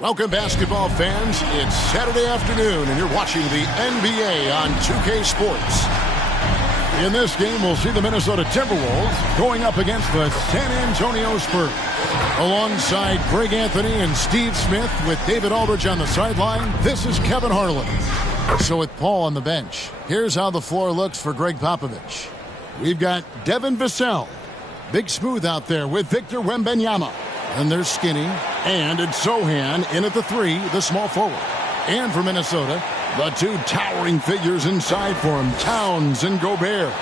Welcome, basketball fans. It's Saturday afternoon, and you're watching the NBA on 2K Sports. In this game, we'll see the Minnesota Timberwolves going up against the San Antonio Spurs. Alongside Greg Anthony and Steve Smith with David Aldridge on the sideline, this is Kevin Harlan. So with Paul on the bench, here's how the floor looks for Greg Popovich. We've got Devin Vassell. Big smooth out there with Victor Wembanyama. And there's Skinny, and it's Sochan in at the 3, the small forward. And for Minnesota, the two towering figures inside for him, Towns and Gobert.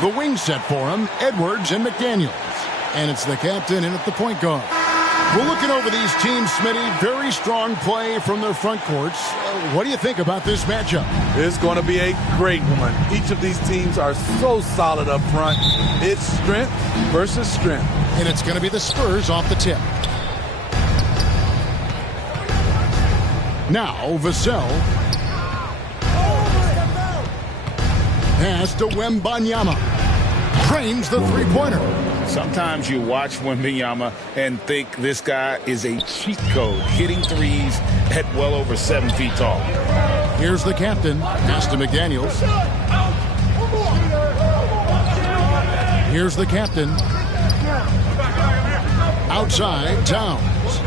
The wing set for him, Edwards and McDaniels. And it's the captain in at the point guard. We're looking over these teams, Smitty. Very strong play from their front courts. What do you think about this matchup? It's going to be a great one. Each of these teams are so solid up front. It's strength versus strength. And it's going to be the Spurs off the tip. Now, Vassell. Pass to Wembanyama. Trains the three-pointer. Sometimes you watch Wembanyama and think this guy is a cheat code, hitting threes at well over 7 feet tall. Here's the captain. Pass to McDaniels. Here's the captain. Outside, Towns.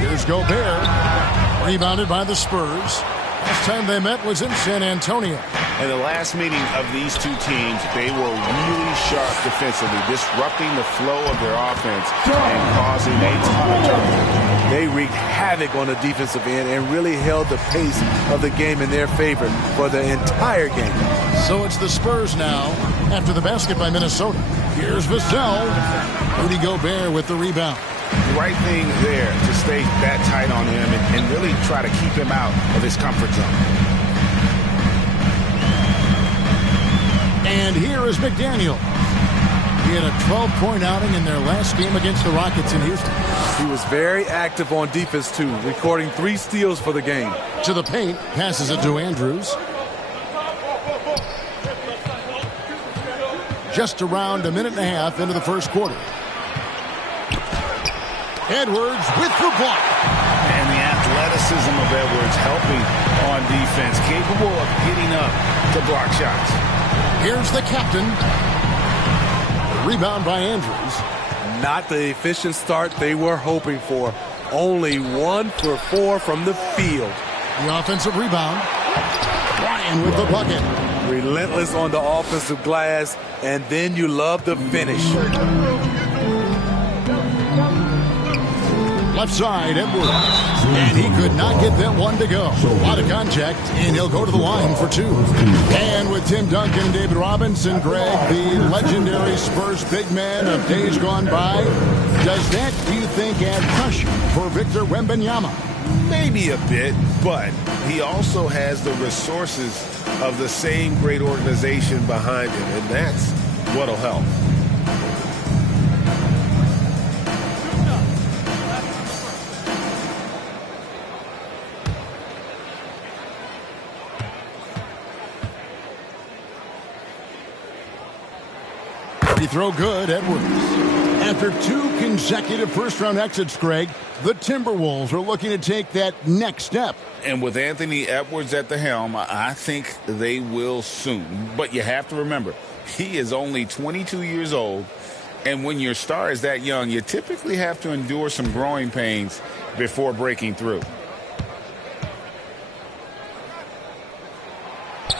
Here's Gobert. Rebounded by the Spurs. Last time they met was in San Antonio. In the last meeting of these two teams, they were really sharp defensively, disrupting the flow of their offense and causing a ton of turnover. They wreaked havoc on the defensive end and really held the pace of the game in their favor for the entire game. So it's the Spurs now after the basket by Minnesota. Here's Vassell. Rudy Gobert with the rebound. The right thing there to stay that tight on him and really try to keep him out of his comfort zone. And here is McDaniel. He had a 12-point outing in their last game against the Rockets in Houston. He was very active on defense, too, recording 3 steals for the game. To the paint, passes it to Andrews. Just around a minute and a half into the first quarter. Edwards with the block. And the athleticism of Edwards helping on defense, capable of getting up to block shots. Here's the captain. Rebound by Andrews. Not the efficient start they were hoping for. Only 1 for 4 from the field. The offensive rebound. Ryan with the bucket. Relentless on the offensive glass, and then you love the finish. Left side, Edwards. And he could not get that one to go. A lot of contact, and he'll go to the line for 2. And with Tim Duncan and David Robinson, Greg, the legendary Spurs big man of days gone by, does that, do you think, add pressure for Victor Wembanyama? Maybe a bit, but he also has the resources of the same great organization behind him, and that's what'll help. Throw good, Edwards. After 2 consecutive first-round exits, Greg, the Timberwolves are looking to take that next step. And with Anthony Edwards at the helm, I think they will soon. But you have to remember, he is only 22 years old, and when your star is that young, you typically have to endure some growing pains before breaking through.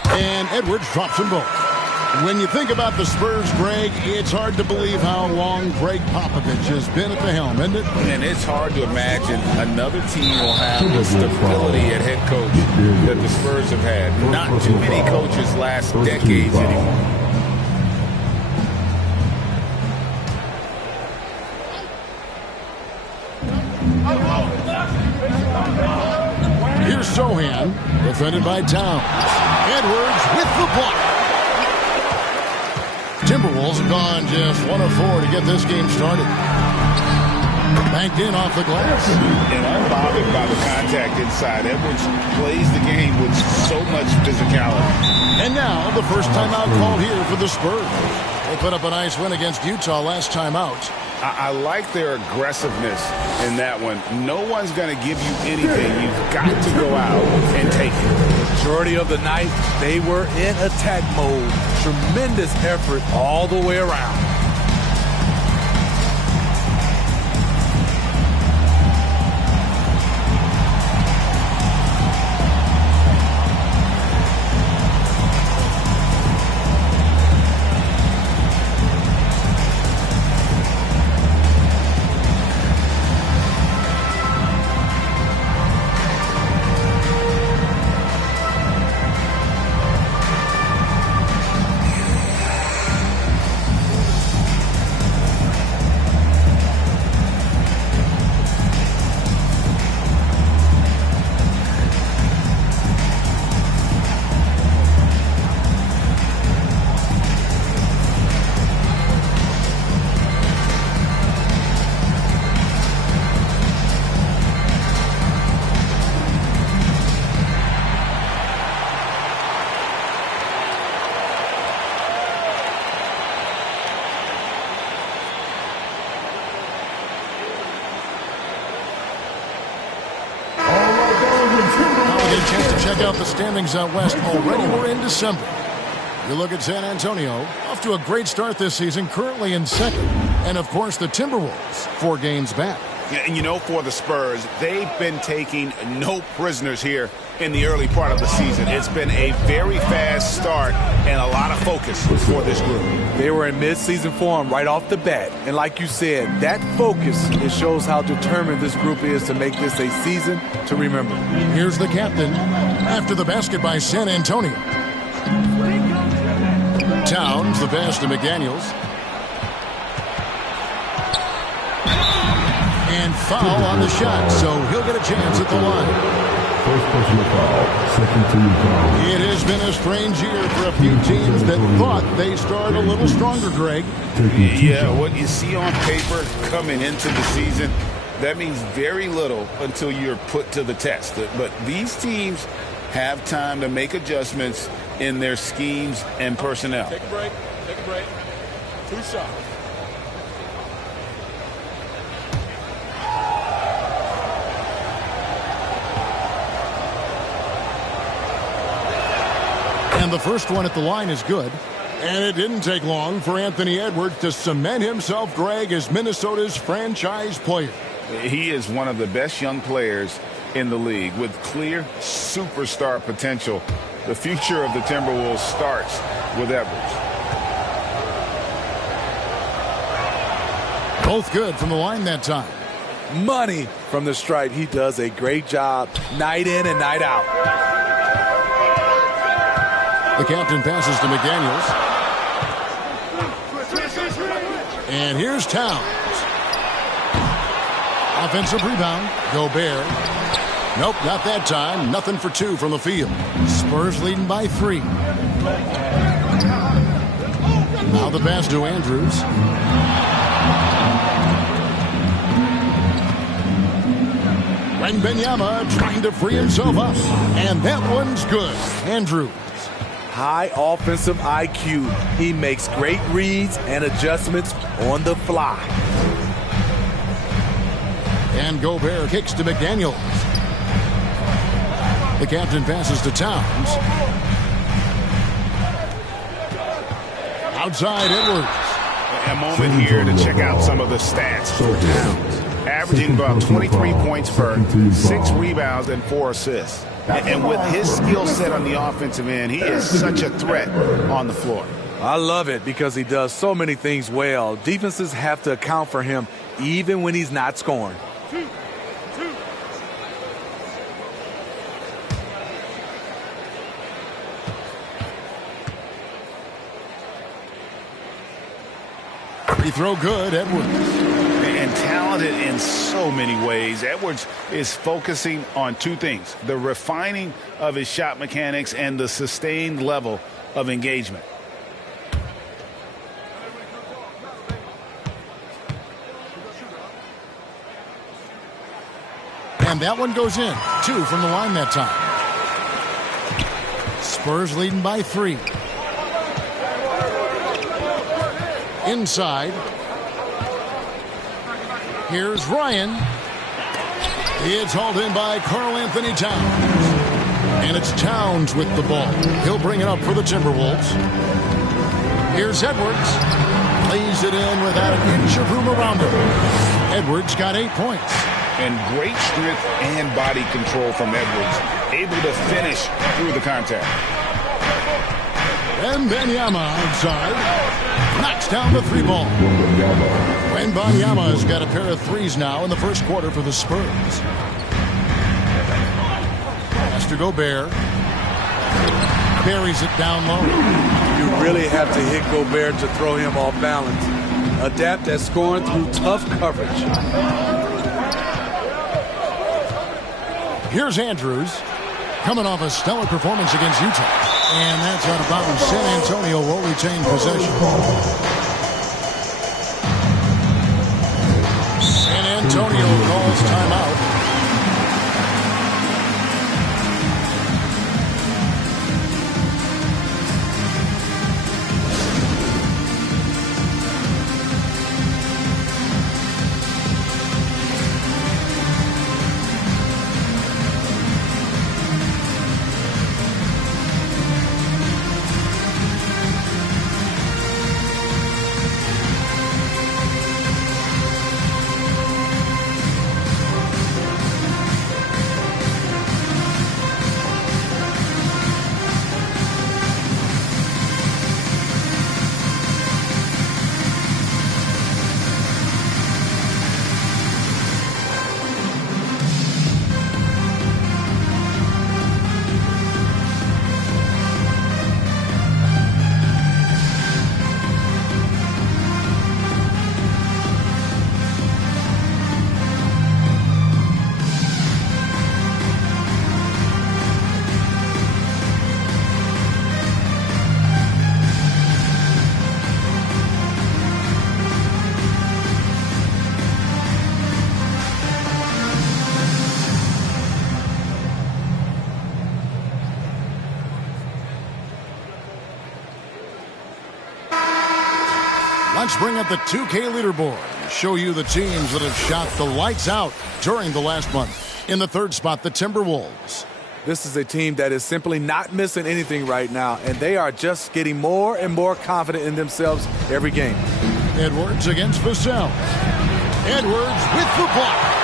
And Edwards drops them both. When you think about the Spurs, Greg, it's hard to believe how long Greg Popovich has been at the helm, isn't it? And it's hard to imagine another team will have the stability at head coach that the Spurs have had. Not too many coaches last decades anymore. Here's Sochan, defended by Towns. Edwards with the block. Timberwolves have gone just 1 of 4 to get this game started. Banked in off the glass. And unbothered by the contact inside. Edwards plays the game with so much physicality. And now the first timeout called here for the Spurs. They put up a nice win against Utah last time out. I like their aggressiveness in that one. No one's going to give you anything. You've got to go out and take it. Majority of the night, they were in attack mode. Tremendous effort all the way around. Check out the standings out west. Already we're in December. You look at San Antonio, off to a great start this season, currently in second. And, of course, the Timberwolves, 4 games back. Yeah, and you know, for the Spurs, they've been taking no prisoners here in the early part of the season. It's been a very fast start and a lot of focus for this group. They were in mid-season form right off the bat. And like you said, that focus, it shows how determined this group is to make this a season to remember. Here's the captain after the basket by San Antonio. Towns, the pass to McDaniels. And foul on the shot, so he'll get a chance at the line. First personal foul, second team foul. It has been a strange year for a few teams that thought they started a little stronger, Greg. Yeah, what you see on paper coming into the season, that means very little until you're put to the test. But these teams have time to make adjustments in their schemes and personnel. Take a break. Take a break. 2 shots. And the first one at the line is good. And it didn't take long for Anthony Edwards to cement himself, Greg, as Minnesota's franchise player. He is one of the best young players in the league with clear superstar potential. The future of the Timberwolves starts with Edwards. Both good from the line that time. Money from the stripe. He does a great job night in and night out. The captain passes to McDaniels. And here's Towns. Offensive rebound. Gobert. Nope, not that time. Nothing for 2 from the field. Spurs leading by 3. Now the pass to Andrews. Wembanyama trying to free himself up. And that one's good. Andrews. High offensive IQ. He makes great reads and adjustments on the fly. And Gobert kicks to McDaniels. The captain passes to Towns. Outside Edwards. A moment here to check out some of the stats for Towns. Averaging about 23 points per, 6 rebounds, and 4 assists. And with his skill set on the offensive end, he is such a threat on the floor. I love it because he does so many things well. Defenses have to account for him even when he's not scoring. Free throw good, Edwards. And talented in so many ways. Edwards is focusing on 2 things: the refining of his shot mechanics and the sustained level of engagement. And that one goes in. 2 from the line that time. Spurs leading by 3. Inside. Here's Ryan. It's hauled in by Karl Anthony Towns. And it's Towns with the ball. He'll bring it up for the Timberwolves. Here's Edwards. Lays it in without an inch of room around him. Edwards got 8 points. And great strength and body control from Edwards. Able to finish through the contact. Wembanyama outside. Knocks down the 3-ball. Wembanyama has got a pair of threes now in the first quarter for the Spurs. Has to Gobert. Buries it down low. You really have to hit Gobert to throw him off balance. Adapt at scoring through tough coverage. Here's Andrews, coming off a stellar performance against Utah. And that's out of bounds. San Antonio will retain possession. San Antonio calls timeout. Let's bring up the 2K leaderboard and show you the teams that have shot the lights out during the last month. In the third spot, the Timberwolves. This is a team that is simply not missing anything right now, and they are just getting more and more confident in themselves every game. Edwards against Vassell. Edwards with the block.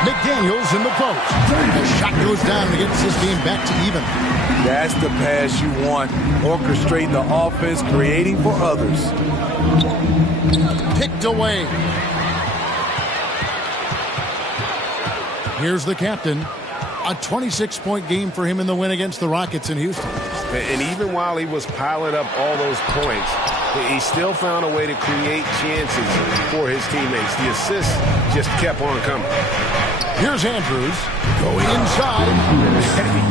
McDaniels in the post. The shot goes down and gets this game back to even. That's the pass you want. Orchestrating the offense, creating for others. Picked away. Here's the captain. A 26-point game for him in the win against the Rockets in Houston. And even while he was piling up all those points, he still found a way to create chances for his teammates. The assists just kept on coming. Here's Andrews going inside.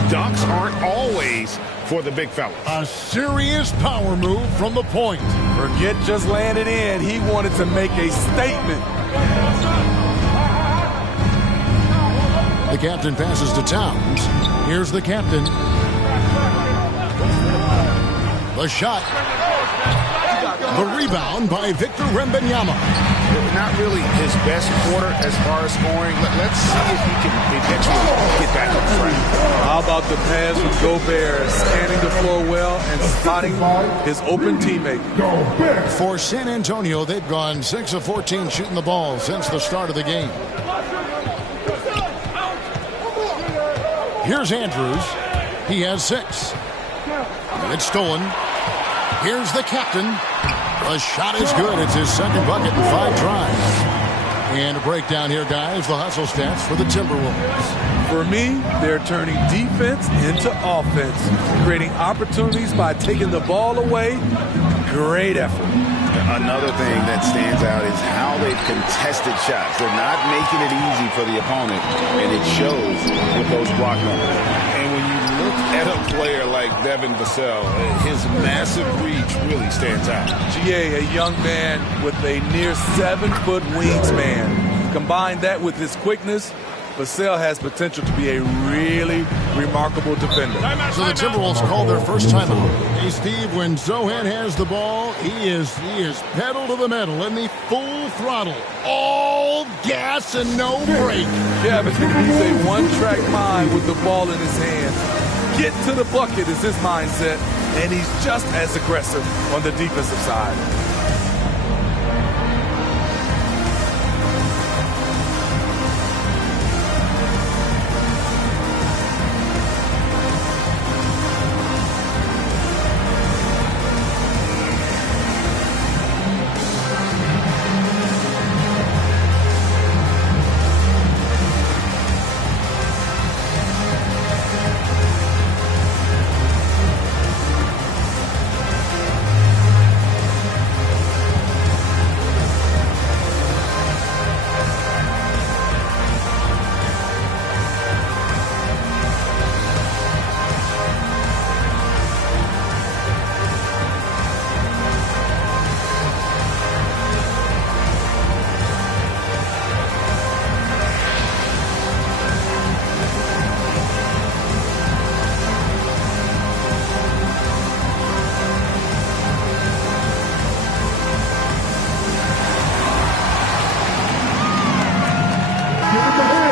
Dunks aren't always for the big fella. A serious power move from the point. Forget just laying it in. He wanted to make a statement. The captain passes to Towns. Here's the captain. The shot. The rebound by Victor Wembanyama. Not really his best quarter as far as scoring. Let's see if he can eventually get back up front. How about the pass from Gobert, scanning the floor well and spotting his open teammate. For San Antonio, they've gone 6 of 14 shooting the ball since the start of the game. Here's Andrews. He has 6. It's stolen. Here's the captain. The shot is good. It's his second bucket in 5 tries. And a breakdown here, guys. The hustle stats for the Timberwolves. For me, they're turning defense into offense, creating opportunities by taking the ball away. Great effort. Another thing that stands out is how they've contested shots. They're not making it easy for the opponent, and it shows with those block numbers. And when you look at a player like Devin Vassell, his massive reach really stands out. GA, a young man with a near 7-foot wingspan. Combine that with his quickness, Vassell has potential to be a really remarkable defender. So the Timberwolves call their first timeout. Hey, Steve, when Sochan has the ball, he is pedal to the metal in the full throttle. All gas and no brake. Yeah, but he's a one-track mind with the ball in his hands. Get to the bucket is his mindset, and he's just as aggressive on the defensive side.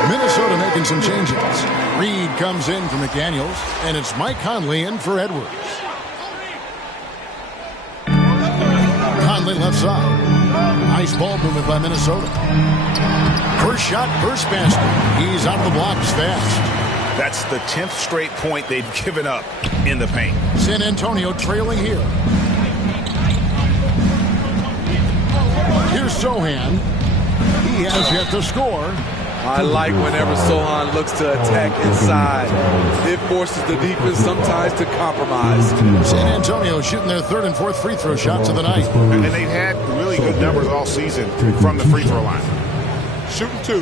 Minnesota making some changes. Reed comes in for McDaniels, and it's Mike Conley in for Edwards. Conley left side. Nice ball movement by Minnesota. First shot, first basket. He's out of the blocks fast. That's the 10th straight point they've given up in the paint. San Antonio trailing here. Here's Sochan. He has yet to score. I like whenever Sochan looks to attack inside. It forces the defense sometimes to compromise. San Antonio shooting their third and fourth free throw shots of the night. And they've had really good numbers all season from the free throw line. Shooting two.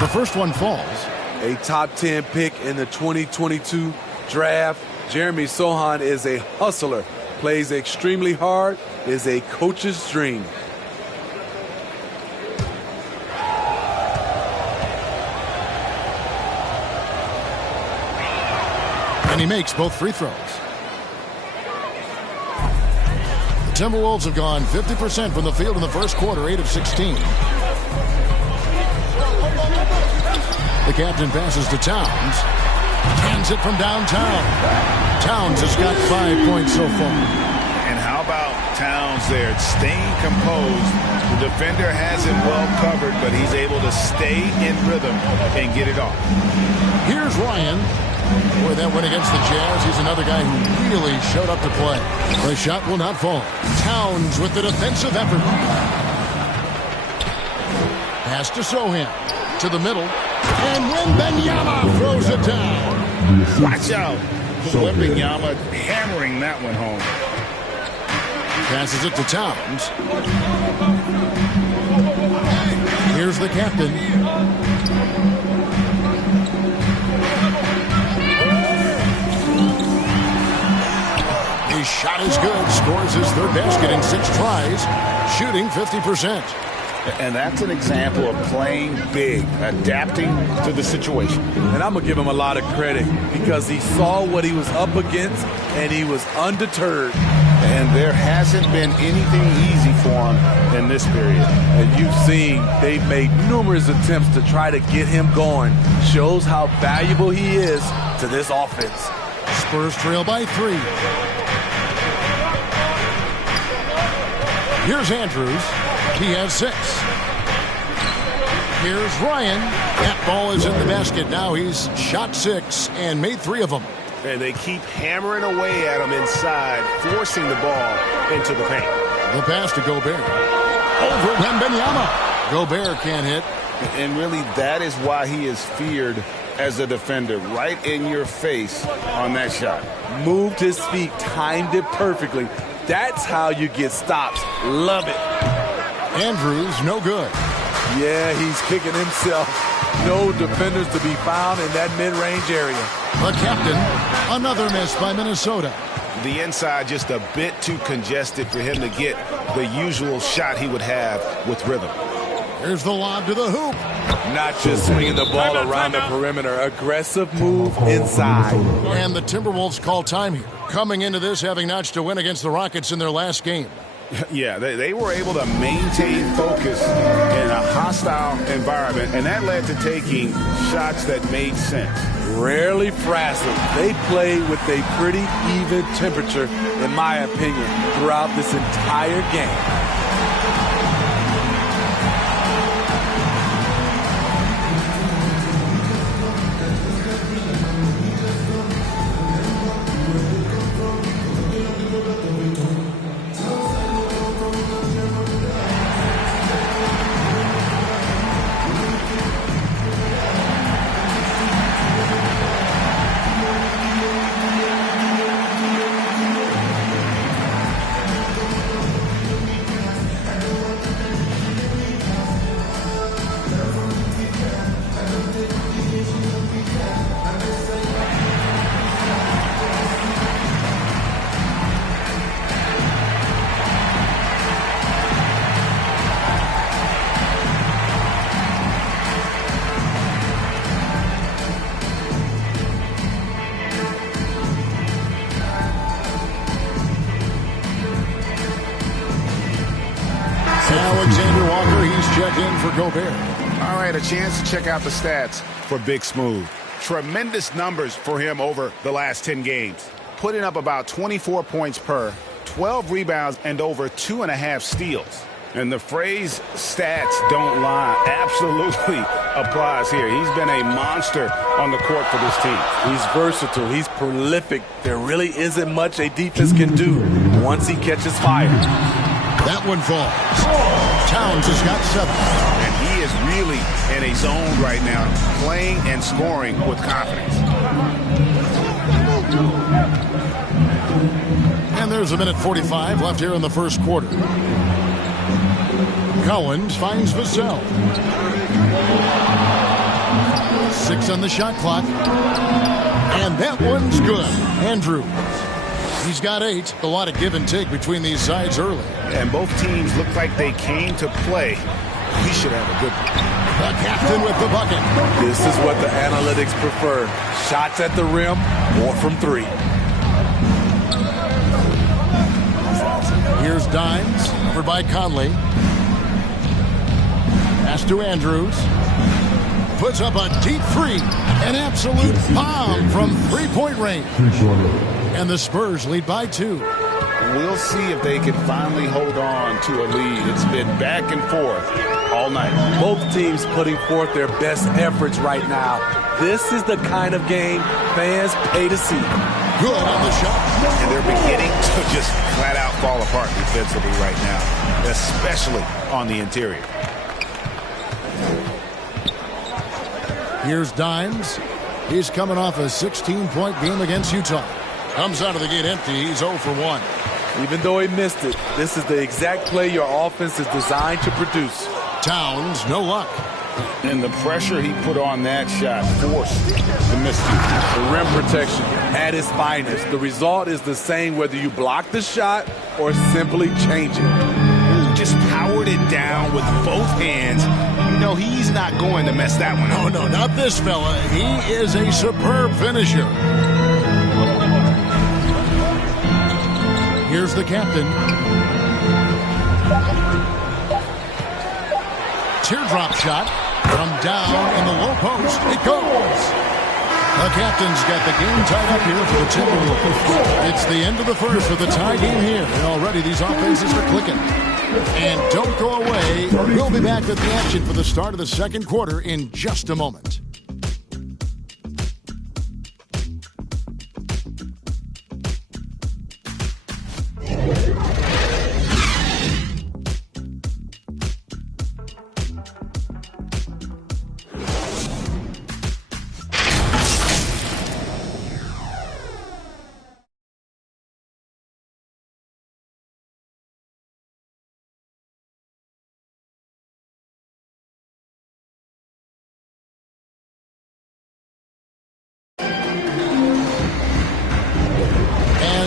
The first one falls. A top 10 pick in the 2022 draft. Jeremy Sochan is a hustler, plays extremely hard, is a coach's dream. And he makes both free throws. The Timberwolves have gone 50% from the field in the first quarter, 8 of 16. The captain passes to Towns. Hands it from downtown. Towns has got 5 points so far. And how about Towns there, staying composed? The defender has him well covered, but he's able to stay in rhythm and get it off. Here's Ryan. Boy, that went against the Jazz. He's another guy who really showed up to play. The shot will not fall. Towns with the defensive effort. Pass to Sochan. To the middle. And Wembanyama throws it down. Watch out. Wembanyama hammering that one home. Passes it to Towns. Here's the captain. His shot is good. Scores his third basket in 6 tries. Shooting 50%. And that's an example of playing big, adapting to the situation. And I'm going to give him a lot of credit because he saw what he was up against and he was undeterred. And there hasn't been anything easy for him in this period. And you've seen they've made numerous attempts to try to get him going. Shows how valuable he is to this offense. Spurs trail by 3. Here's Andrews. He has 6. Here's Ryan. That ball is in the basket. Now he's shot 6 and made 3 of them. And they keep hammering away at him inside, forcing the ball into the paint. The pass to Gobert. Over Wembanyama. Gobert can't hit. And really, that is why he is feared as a defender. Right in your face on that shot. Moved his feet, timed it perfectly. That's how you get stops. Love it. Andrews, no good. Yeah, he's kicking himself. No defenders to be found in that mid-range area. The captain, another miss by Minnesota. The inside just a bit too congested for him to get the usual shot he would have with rhythm. Here's the lob to the hoop. Not just swinging the ball around the perimeter. Aggressive move inside. And the Timberwolves call time here. Coming into this having notched a win against the Rockets in their last game. Yeah, they were able to maintain focus in a hostile environment, and that led to taking shots that made sense. Rarely frazzled. They play with a pretty even temperature, in my opinion, throughout this entire game. Alexander Walker, he's checked in for Gobert. All right, a chance to check out the stats for Big Smooth. Tremendous numbers for him over the last 10 games. Putting up about 24 points per, 12 rebounds, and over 2.5 steals. And the phrase stats don't lie absolutely applies here. He's been a monster on the court for this team. He's versatile. He's prolific. There really isn't much a defense can do once he catches fire. That one falls. Towns has got 7. And he is really in a zone right now, playing and scoring with confidence. And there's 1:45 left here in the first quarter. Collins finds Vassell. 6 on the shot clock. And that one's good. Andrews. He's got 8. A lot of give and take between these sides early. And both teams look like they came to play. We should have a good one. The captain with the bucket. This is what the analytics prefer. Shots at the rim or from 3. Here's Dimes, covered by Conley. Pass to Andrews. Puts up a deep 3. An absolute bomb from three-point range. And the Spurs lead by 2. We'll see if they can finally hold on to a lead. It's been back and forth all night. Both teams putting forth their best efforts right now. This is the kind of game fans pay to see. Good on the shot. And they're beginning to just flat out fall apart defensively right now, especially on the interior. Here's Dimes. He's coming off a 16-point game against Utah. Comes out of the gate empty. He's 0 for 1. Even though he missed it, this is the exact play your offense is designed to produce. Towns, no luck. And the pressure he put on that shot forced the miscue. The rim protection at its finest. The result is the same whether you block the shot or simply change it. Just powered it down with both hands. No, he's not going to mess that one up. Oh, no, not this fella. He is a superb finisher. Here's the captain. Teardrop shot from down in the low post. It goes. The captain's got the game tied up here for the Timberwolves. It's the end of the first with a tie game here. And already these offenses are clicking. And don't go away. We'll be back with the action for the start of the second quarter in just a moment.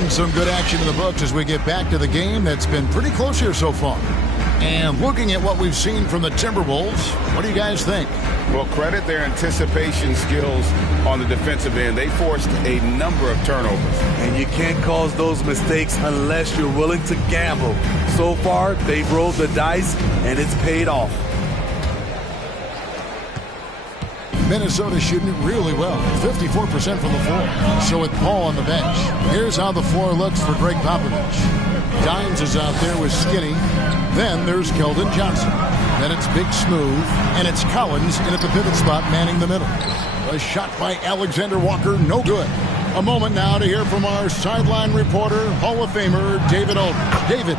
And some good action in the books as we get back to the game that's been pretty close here so far. And looking at what we've seen from the Timberwolves, what do you guys think? Well, credit their anticipation skills on the defensive end. They forced a number of turnovers. And you can't cause those mistakes unless you're willing to gamble. So far, they've rolled the dice, and it's paid off. Minnesota shooting it really well, 54% from the floor. So with Paul on the bench, here's how the floor looks for Greg Popovich. Dimes is out there with Skinny. Then there's Keldon Johnson. Then it's Big Smooth, and it's Collins in at the pivot spot manning the middle. A shot by Alexander Walker, no good. A moment now to hear from our sideline reporter, Hall of Famer David Aldridge. David.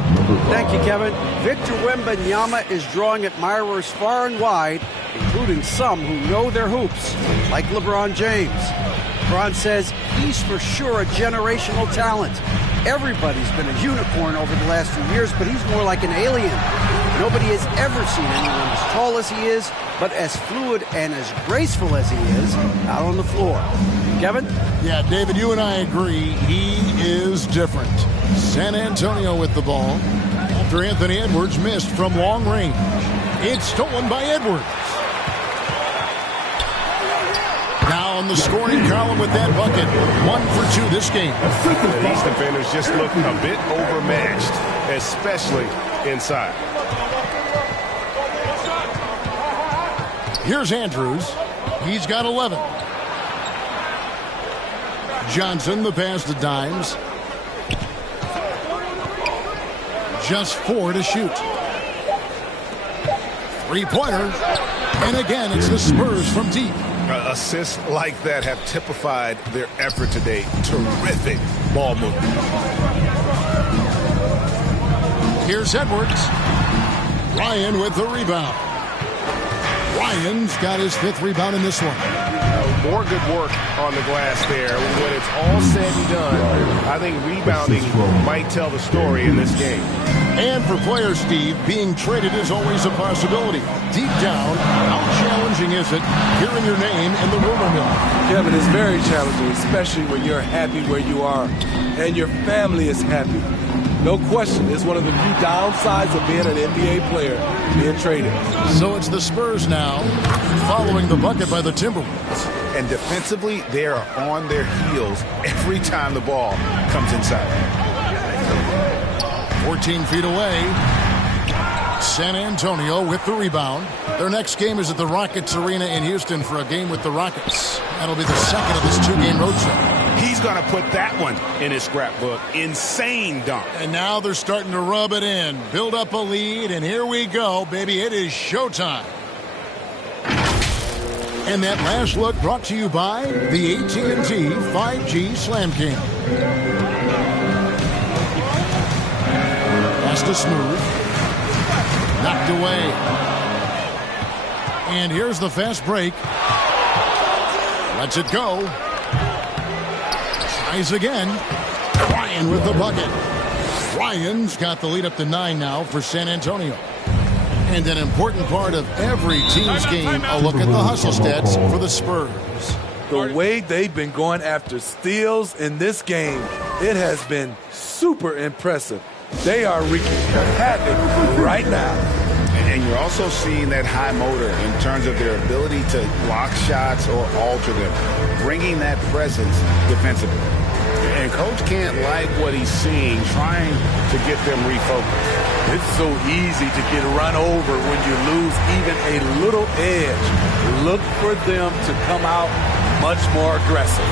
Thank you, Kevin. Victor Wembanyama is drawing admirers far and wide, including some who know their hoops, like LeBron James. LeBron says he's for sure a generational talent. Everybody's been a unicorn over the last few years, but he's more like an alien. Nobody has ever seen anyone as tall as he is, but as fluid and as graceful as he is out on the floor. Kevin? Yeah, David, you and I agree. He is different. San Antonio with the ball after Anthony Edwards missed from long range. It's stolen by Edwards. Now on the scoring column with that bucket. 1 for 2 this game. These defenders just look a bit overmatched, especially inside. Here's Andrews. He's got 11. Johnson, the pass to Dimes. Just 4 to shoot. Three-pointer. And again, it's the Spurs from deep. Assists like that have typified their effort today. Terrific ball movement. Here's Edwards. Ryan with the rebound. Ryan's got his 5th rebound in this one. More good work on the glass there. When it's all said and done, I think rebounding might tell the story in this game. And for players, Steve, being traded is always a possibility. Deep down, how challenging is it hearing your name in the rumor mill? Kevin, it's very challenging, especially when you're happy where you are and your family is happy. No question, it's one of the few downsides of being an NBA player, being traded. So it's the Spurs now, following the bucket by the Timberwolves. And defensively, they are on their heels every time the ball comes inside. 14 feet away. San Antonio with the rebound. Their next game is at the Rockets Arena in Houston for a game with the Rockets. That'll be the second of this 2-game road trip. He's going to put that one in his scrapbook. Insane dunk. And now they're starting to rub it in. Build up a lead, and here we go, baby. It is showtime. And that last look brought to you by the AT&T 5G Slam Cam. Pass to Smooth. Knocked away. And here's the fast break. Lets it go. Tries again. Ryan with the bucket. Ryan's got the lead up to 9 now for San Antonio. And an important part of every team's game, a look at the hustle stats for the Spurs. The way they've been going after steals in this game, it has been super impressive. They are wreaking havoc right now. And you're also seeing that high motor in terms of their ability to block shots or alter them, bringing that presence defensively. And Coach can't like what he's seeing, trying to get them refocused. It's so easy to get run over when you lose even a little edge. Look for them to come out much more aggressive.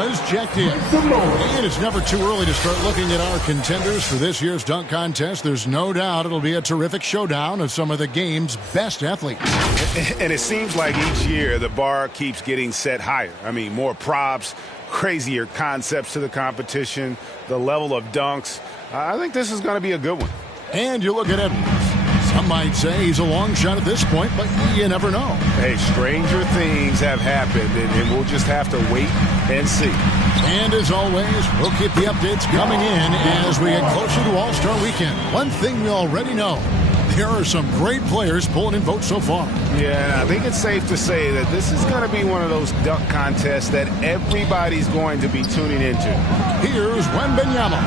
Wembanyama's checked in. And it's never too early to start looking at our contenders for this year's dunk contest. There's no doubt it'll be a terrific showdown of some of the game's best athletes. And it seems like each year the bar keeps getting set higher. I mean, more props, crazier concepts to the competition, the level of dunks. I think this is going to be a good one. And you look at Edwards. Some might say he's a long shot at this point, but you never know. Hey, stranger things have happened, and we'll just have to wait and see. And as always, we'll keep the updates coming in as we get closer to All-Star Weekend. One thing we already know, there are some great players pulling in votes so far. Yeah, I think it's safe to say that this is going to be one of those dunk contests that everybody's going to be tuning into. Here's Wembanyama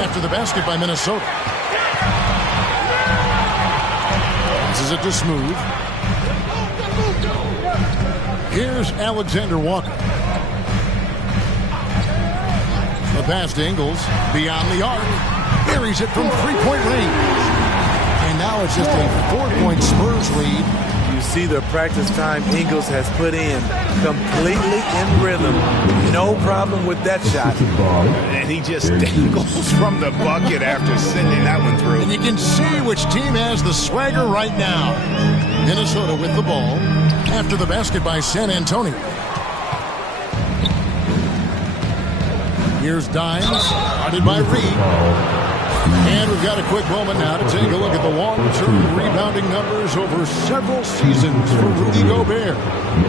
after the basket by Minnesota. Passes it to Smooth. Here's Alexander Walker. The pass to Ingles beyond the arc. Buries it from three-point range. And now it's just a 4-point Spurs lead. You see the practice time Ingles has put in, completely in rhythm. No problem with that shot. And he just dangles from the bucket after sending that one through. And you can see which team has the swagger right now. Minnesota with the ball after the basket by San Antonio. Here's Dimes, guarded by Reed. And we've got a quick moment now to take a look at the long-term rebounding numbers over several seasons for Rudy Gobert.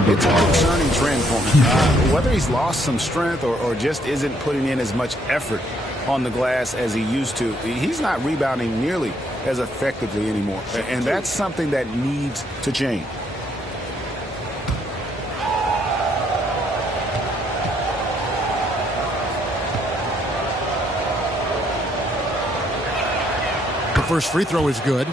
It's a concerning trend for him. Whether he's lost some strength or just isn't putting in as much effort on the glass as he used to, he's not rebounding nearly as effectively anymore. And that's something that needs to change. First free throw is good.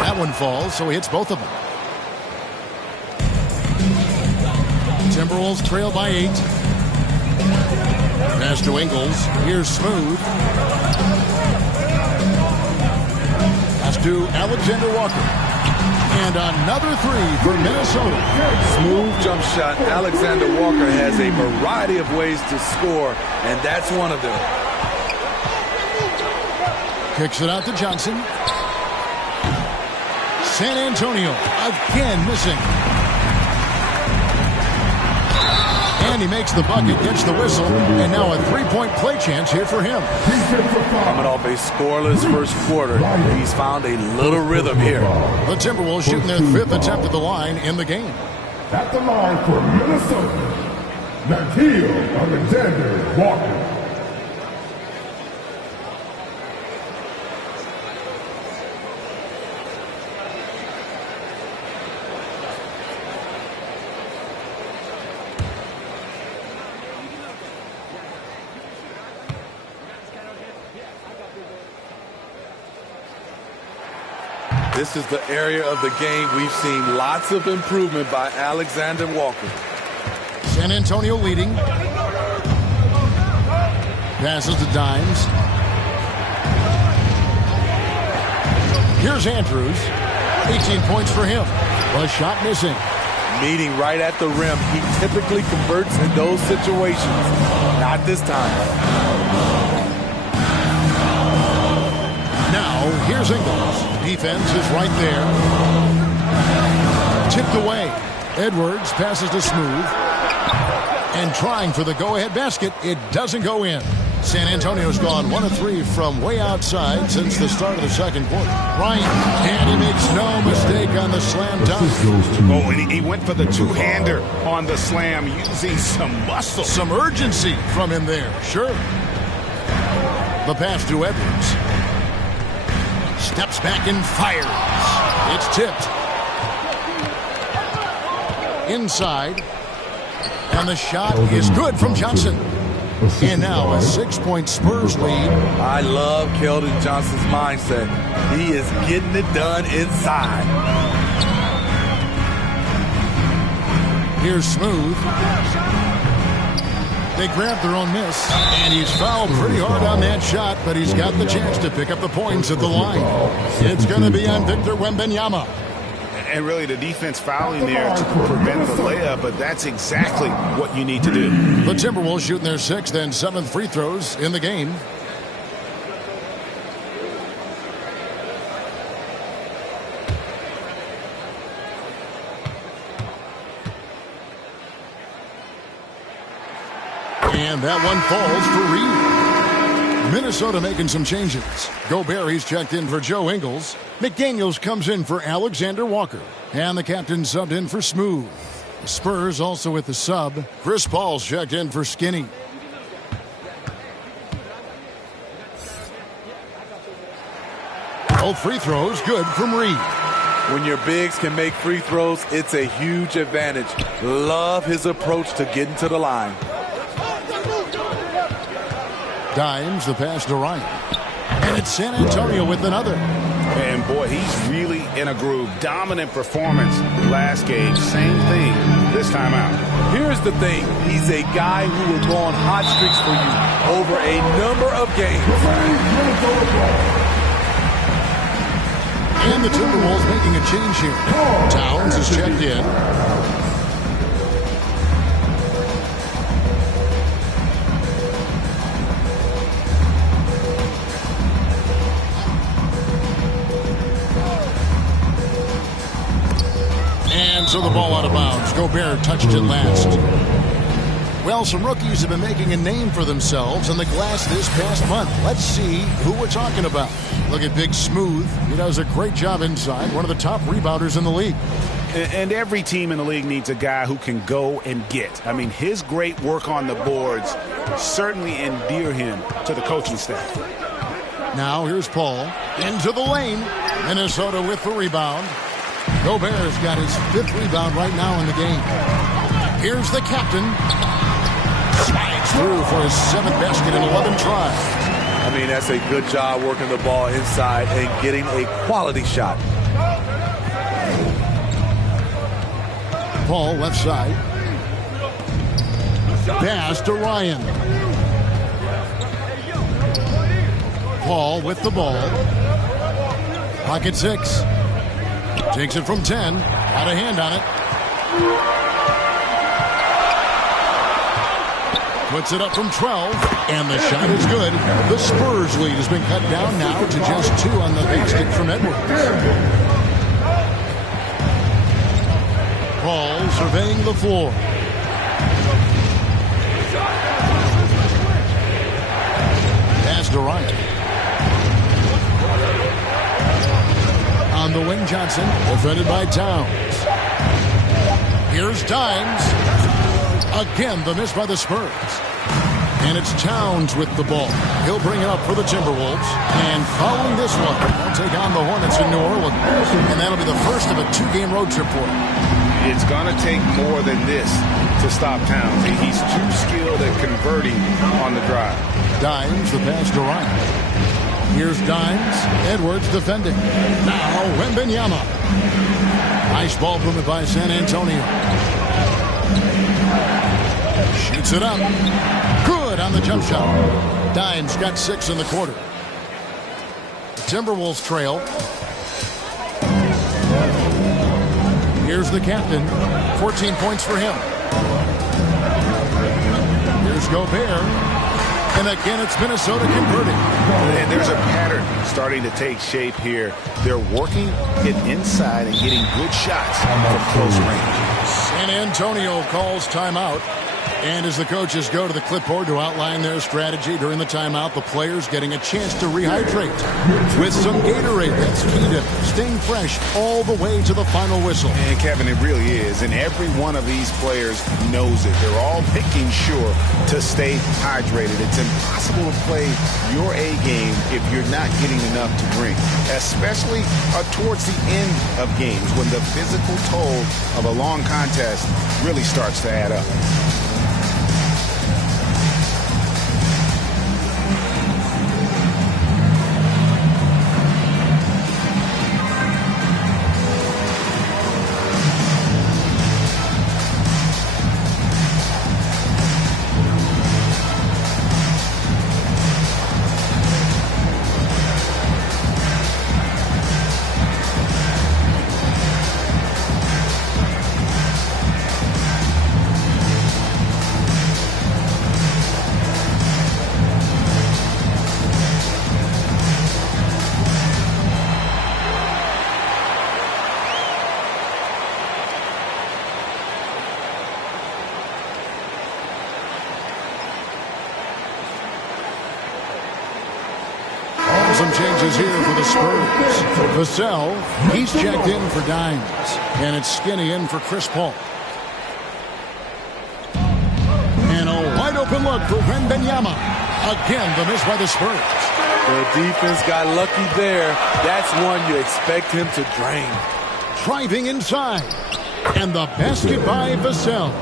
That one falls, so he hits both of them. Timberwolves trail by 8. Pass to Ingles. Here's Smooth. Pass to Alexander Walker. And another three for Minnesota. Smooth jump shot. Alexander Walker has a variety of ways to score, and that's one of them. Kicks it out to Johnson. San Antonio again missing. And he makes the bucket, gets the whistle, and now a three-point play chance here for him. Coming off a scoreless first quarter, he's found a little rhythm here. The Timberwolves shooting their 5th attempt at the line in the game. At the line for Minnesota, Nickeil Alexander Walker. This is the area of the game we've seen lots of improvement by Alexander Walker. San Antonio leading. Passes to Dimes. Here's Andrews. 18 points for him. A shot missing. Meeting right at the rim. He typically converts in those situations. Not this time. Now, here's Ingles. Defense is right there. Tipped away. Edwards passes to Smooth. And trying for the go-ahead basket. It doesn't go in. San Antonio's gone 1 of 3 from way outside since the start of the second quarter. Bryant, and he makes no mistake on the slam dunk. Oh, and he went for the two-hander on the slam using some muscle. Some urgency from him there, sure. The pass to Edwards. Steps back and fires. It's tipped. Inside. And the shot is good from Johnson. And now a 6-point Spurs lead. I love Keldon Johnson's mindset. He is getting it done inside. Here's Smooth. They grab their own miss, and he's fouled pretty hard on that shot, but he's got the chance to pick up the points at the line. It's going to be on Victor Wembanyama. And really, the defense fouling there to prevent the layup, but that's exactly what you need to do. The Timberwolves shooting their 6th and 7th free throws in the game. And that one falls for Reed. Minnesota making some changes. Gobert, he's checked in for Joe Ingles. McDaniels comes in for Alexander Walker. And the captain subbed in for Smooth. The Spurs also with the sub. Chris Paul's checked in for Skinny. Both free throws good from Reed. When your bigs can make free throws, it's a huge advantage. Love his approach to getting to the line. Dimes the pass to Ryan. And it's San Antonio with another. And boy, he's really in a groove. Dominant performance last game. Same thing this time out. Here's the thing. He's a guy who will go on hot streaks for you over a number of games. And the Timberwolves making a change here. Towns is checked in. And so the ball out of bounds. Gobert touched it last. Well, some rookies have been making a name for themselves on the glass this past month. Let's see who we're talking about. Look at Big Smooth. He does a great job inside. One of the top rebounders in the league. And every team in the league needs a guy who can go and get. I mean, his great work on the boards certainly endear him to the coaching staff. Now here's Paul into the lane. Minnesota with the rebound. Gobert's got his 5th rebound right now in the game. Here's the captain. Slides through for his 7th basket in 11 tries. I mean, that's a good job working the ball inside and getting a quality shot. Paul left side. Pass to Ryan. Paul with the ball. Pocket 6. Takes it from 10. Got a hand on it. Puts it up from 12. And the shot is good. The Spurs lead has been cut down now to just 2 on the big stick from Edwards. Paul surveying the floor. Pass to Ryan. On the wing, Johnson, defended by Towns. Here's Dimes. Again, the miss by the Spurs. And it's Towns with the ball. He'll bring it up for the Timberwolves. And following this one, they'll take on the Hornets in New Orleans. And that'll be the first of a 2-game road trip for him. It's going to take more than this to stop Towns. He's too skilled at converting on the drive. Dimes, the pass to Ryan. Here's Dimes. Edwards defending. Now Wembanyama. Nice ball movement by San Antonio. Shoots it up. Good on the jump shot. Dimes got 6 in the quarter. The Timberwolves trail. Here's the captain. 14 points for him. Here's Gobert. And again, it's Minnesota converting. And there's a pattern starting to take shape here. They're working it inside and getting good shots from close range. San Antonio calls timeout. And as the coaches go to the clipboard to outline their strategy during the timeout, the players getting a chance to rehydrate with some Gatorade. That's key to staying fresh all the way to the final whistle. And Kevin, it really is. And every one of these players knows it. They're all making sure to stay hydrated. It's impossible to play your A game if you're not getting enough to drink, especially towards the end of games when the physical toll of a long contest really starts to add up. some changes here for the Spurs. Vassell, he's checked in for Dimes. And it's Skinny in for Chris Paul. And a wide open look for Wembanyama. Again, the miss by the Spurs. The defense got lucky there. That's one you expect him to drain. Driving inside. And the basket by Vassell.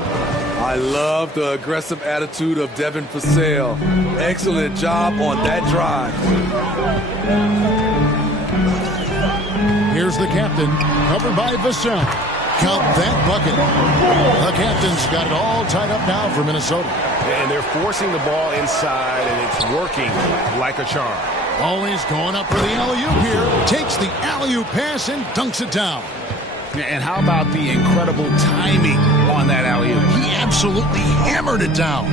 I love the aggressive attitude of Devin Vassell. Excellent job on that drive. Here's the captain, covered by Vassell. Count that bucket. The captain's got it all tied up now for Minnesota. And they're forcing the ball inside, and it's working like a charm. Always going up for the alley-oop here. Takes the alley-oop pass and dunks it down. And how about the incredible timing on that alley-oop? He absolutely hammered it down.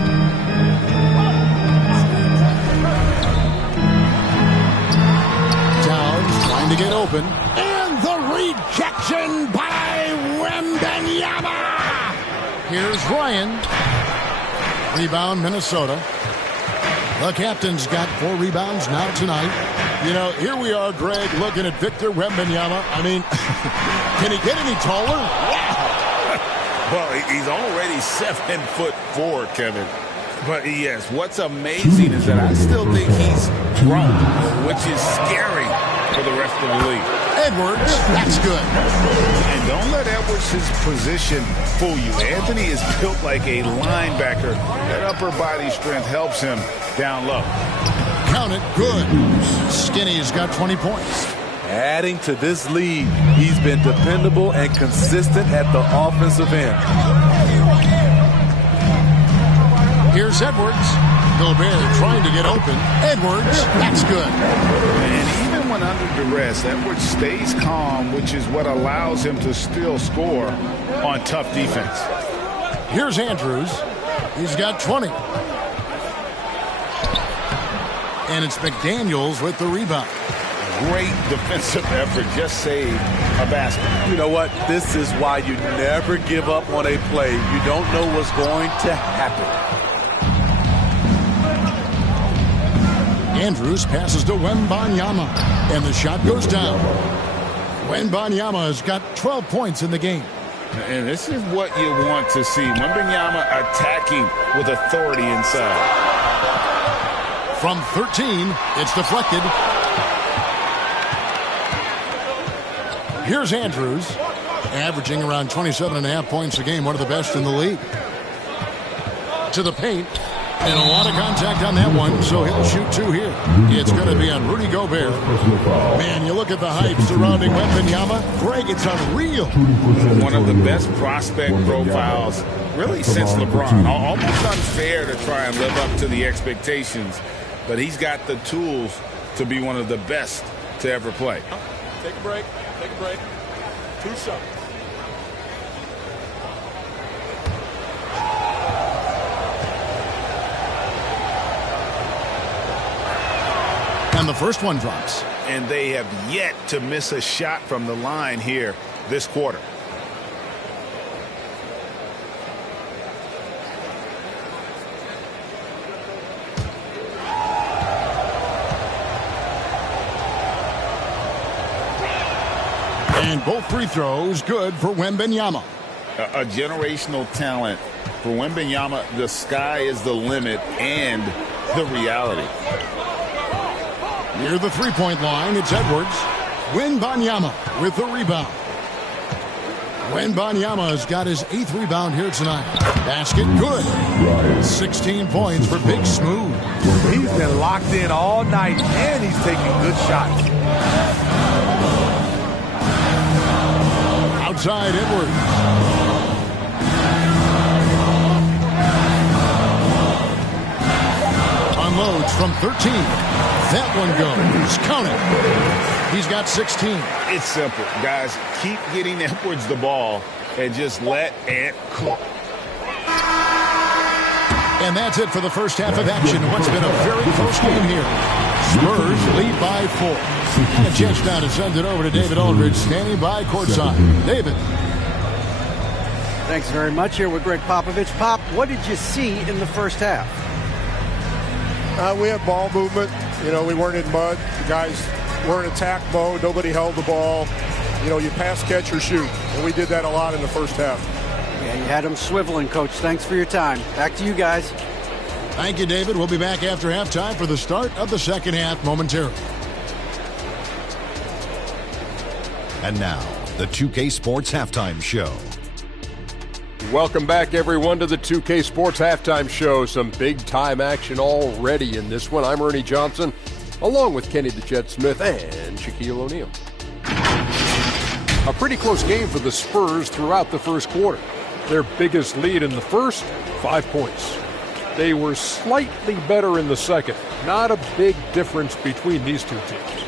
Towns trying to get open. And the rejection by Wembanyama. Here's Ryan. Rebound, Minnesota. The captain's got 4 rebounds now tonight. You know, here we are, Greg, looking at Victor Wembanyama. I mean, can he get any taller? Well, he's already 7'4", Kevin. But yes, what's amazing is that I still think he's grown, which is scary for the rest of the league. Edwards, that's good. And don't let Edwards' position fool you. Anthony is built like a linebacker. That upper body strength helps him down low. Count it, good. Skinny's got 20 points. Adding to this lead, he's been dependable and consistent at the offensive end. Here's Edwards. Gobert trying to get open. Edwards, that's good. And even when under duress, Edwards stays calm, which is what allows him to still score on tough defense. Here's Andrews. He's got 20. And it's McDaniels with the rebound. Great defensive effort, just saved a basket. You know what? This is why you never give up on a play. You don't know what's going to happen. Andrews passes to Wembanyama, and the shot goes down. Wembanyama has got 12 points in the game. And this is what you want to see. Wembanyama attacking with authority inside. From 13, it's deflected. Here's Andrews, averaging around 27.5 points a game, one of the best in the league. To the paint, and a lot of contact on that one, so he'll shoot 2 here. It's going to be on Rudy Gobert. Man, you look at the hype surrounding Wembanyama. Greg, it's unreal. One of the best prospect profiles, really, since LeBron. Almost unfair to try and live up to the expectations, but he's got the tools to be one of the best to ever play. Take a break. Take a break. 2 shots. And the first one drops. And they have yet to miss a shot from the line here this quarter. And both free throws good for Wembanyama. A generational talent. For Wembanyama, the sky is the limit and the reality. Near the three-point line, it's Edwards. Wembanyama with the rebound. Wembanyama has got his 8th rebound here tonight. Basket good. 16 points for Big Smooth. He's been locked in all night, and he's taking good shots. Outside Edwards. Unloads from 13. That one goes. Count it. He's got 16. It's simple, guys. Keep getting Edwards the ball and just let it cook. And that's it for the first half of action. What's been a very close game here. Spurs lead by 4. And a chance now to send it over to David Aldridge, standing by courtside. David. Thanks very much. Here with Greg Popovich. Pop, what did you see in the first half? We had ball movement. You know, we weren't in mud. The guys were in attack mode. Nobody held the ball. You know, you pass, catch, or shoot. And we did that a lot in the first half. Yeah, you had them swiveling, Coach. Thanks for your time. Back to you guys. Thank you, David. We'll be back after halftime for the start of the second half momentarily. And now, the 2K Sports Halftime Show. Welcome back, everyone, to the 2K Sports Halftime Show. Some big-time action already in this one. I'm Ernie Johnson, along with Kenny the Jet Smith and Shaquille O'Neal. A pretty close game for the Spurs throughout the first quarter. Their biggest lead in the first, 5 points. They were slightly better in the second. Not a big difference between these two teams.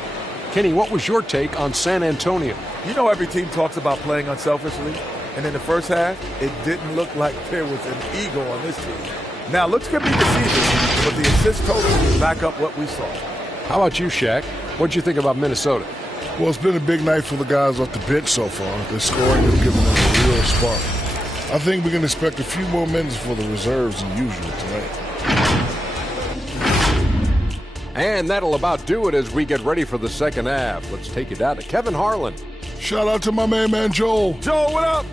Kenny, what was your take on San Antonio? You know, every team talks about playing unselfishly. And in the first half, it didn't look like there was an ego on this team. Now, looks could be deceiving, but the assist totals back up what we saw. How about you, Shaq? What'd you think about Minnesota? Well, it's been a big night for the guys off the bench so far. The scoring has given them a real spark. I think we can expect a few more minutes for the reserves than usual tonight. And that'll about do it as we get ready for the second half. Let's take it down to Kevin Harlan. Shout out to my main man, Joel. Joel, what up?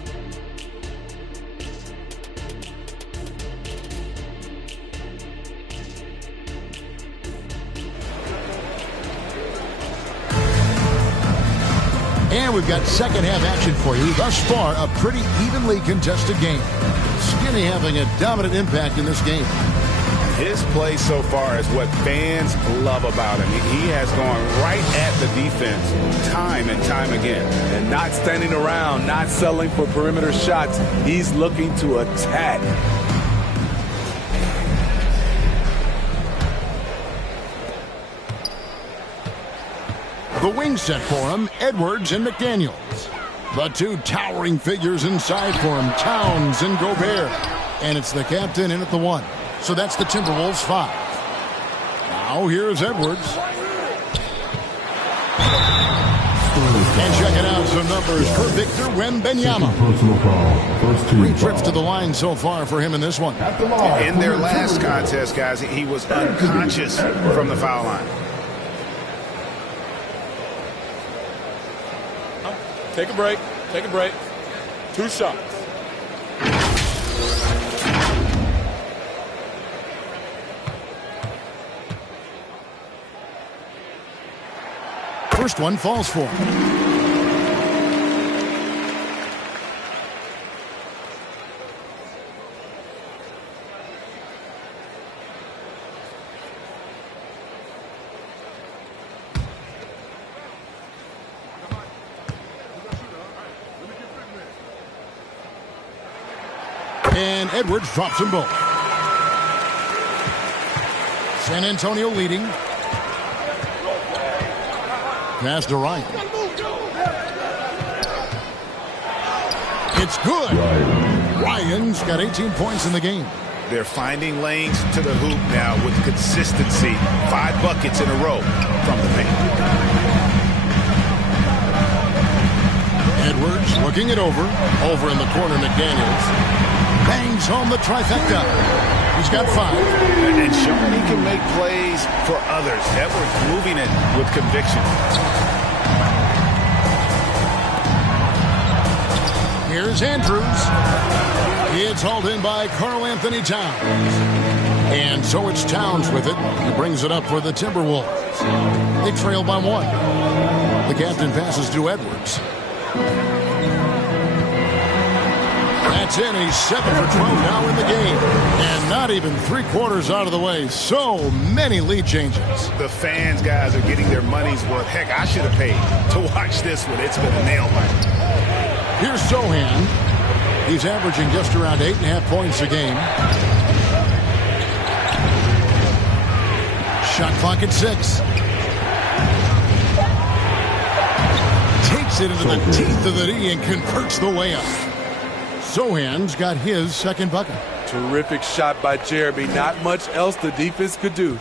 And we've got second half action for you. Thus far, a pretty evenly contested game. Skinny having a dominant impact in this game. His play so far is what fans love about him. He has gone right at the defense time and time again. And not standing around, not settling for perimeter shots. He's looking to attack. The wing set for him, Edwards and McDaniels. The two towering figures inside for him, Towns and Gobert. And it's the captain in at the one. So that's the Timberwolves 5. Now here's Edwards. And check it out, some numbers for Victor Wembanyama. Personal foul. First team 3 trips foul. to the line so far for him in this one. In their last contest, guys, he was unconscious from the foul line. Take a break. Take a break. 2 shots. First one falls for him. And Edwards drops them both. San Antonio leading. Pass to Ryan. It's good. Ryan's got 18 points in the game. They're finding lanes to the hoop now with consistency. 5 buckets in a row from the paint. Edwards looking it over. Over in the corner, McDaniels. Bangs home the trifecta. He's got 5. And showing he can make plays for others. Edwards moving it with conviction. Here's Andrews. It's hauled in by Karl Anthony Towns. And so it's Towns with it. He brings it up for the Timberwolves. They trail by 1. The captain passes to Edwards. That's in. He's 7 for 12 now in the game. And not even 3/4 out of the way. So many lead changes. The fans, guys, are getting their money's worth. Heck, I should have paid to watch this one. It's been a nail biter. Here's Sohan. He's averaging just around 8.5 points a game. Shot clock at 6. Takes it into the teeth of the D and converts the layup. Sohan's got his second bucket. Terrific shot by Jeremy. Not much else the defense could do.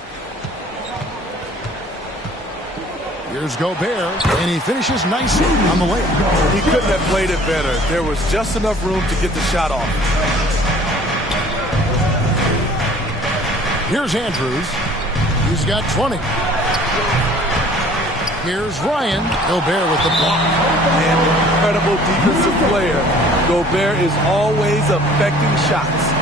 Here's Gobert, and he finishes nicely on the layup. He couldn't have played it better. There was just enough room to get the shot off. Here's Andrews. He's got 20. Here's Ryan. Gobert with the block. An incredible defensive player. Gobert is always affecting shots.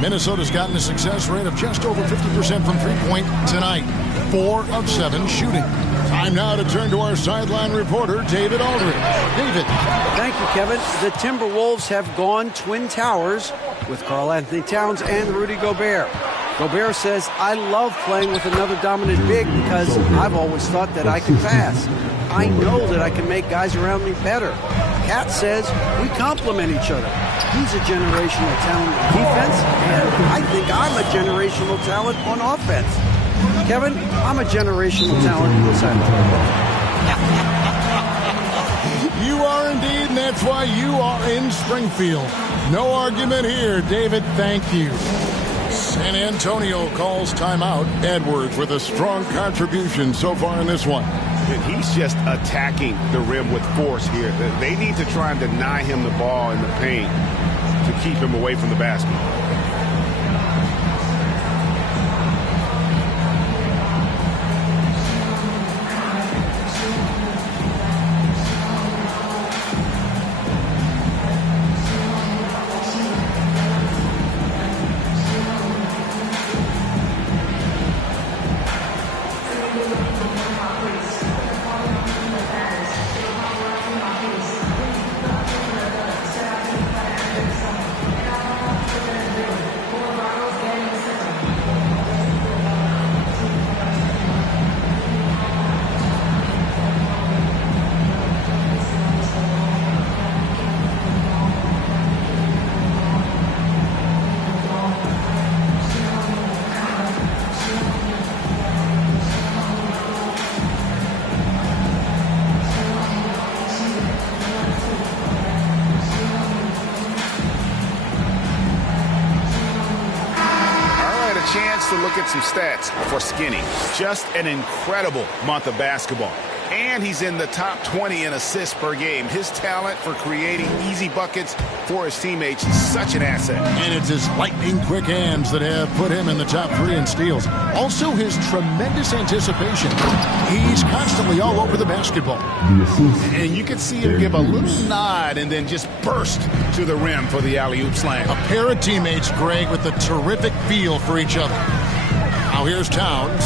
Minnesota's gotten a success rate of just over 50% from three-point tonight. 4 of 7 shooting. Time now to turn to our sideline reporter, David Aldridge. David. Thank you, Kevin. The Timberwolves have gone Twin Towers with Karl-Anthony Towns and Rudy Gobert. Gobert says, I love playing with another dominant big because I've always thought that I could pass. I know that I can make guys around me better. Cat says we complement each other. He's a generational talent on defense, and I think I'm a generational talent on offense. Kevin, I'm a generational talent in this end. You are indeed, and that's why you are in Springfield. No argument here, David. Thank you. San Antonio calls timeout. Edwards with a strong contribution so far in this one. And he's just attacking the rim with force here. They need to try and deny him the ball in the paint to keep him away from the basket. To look at some stats for Skinny. Just an incredible month of basketball. And he's in the top 20 in assists per game. His talent for creating easy buckets for his teammates is such an asset. And it's his lightning-quick hands that have put him in the top 3 in steals. Also, his tremendous anticipation. He's constantly all over the basketball. And you can see him give a little nod and then just burst to the rim for the alley-oop slam. A pair of teammates, Greg, with a terrific feel for each other. Now here's Towns.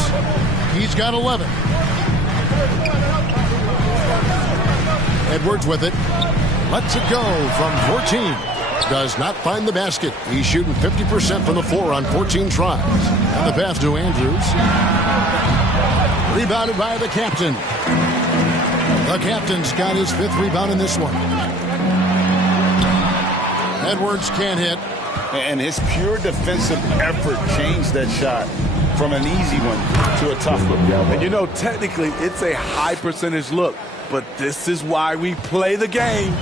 He's got 11. Edwards with it. Lets it go from 14. Does not find the basket. He's shooting 50% from the floor on 14 tries. And the pass to Andrews. Rebounded by the captain. The captain's got his 5th rebound in this one. Edwards can't hit. And his pure defensive effort changed that shot from an easy one to a tough one. And you know, technically, it's a high percentage look. But this is why we play the game.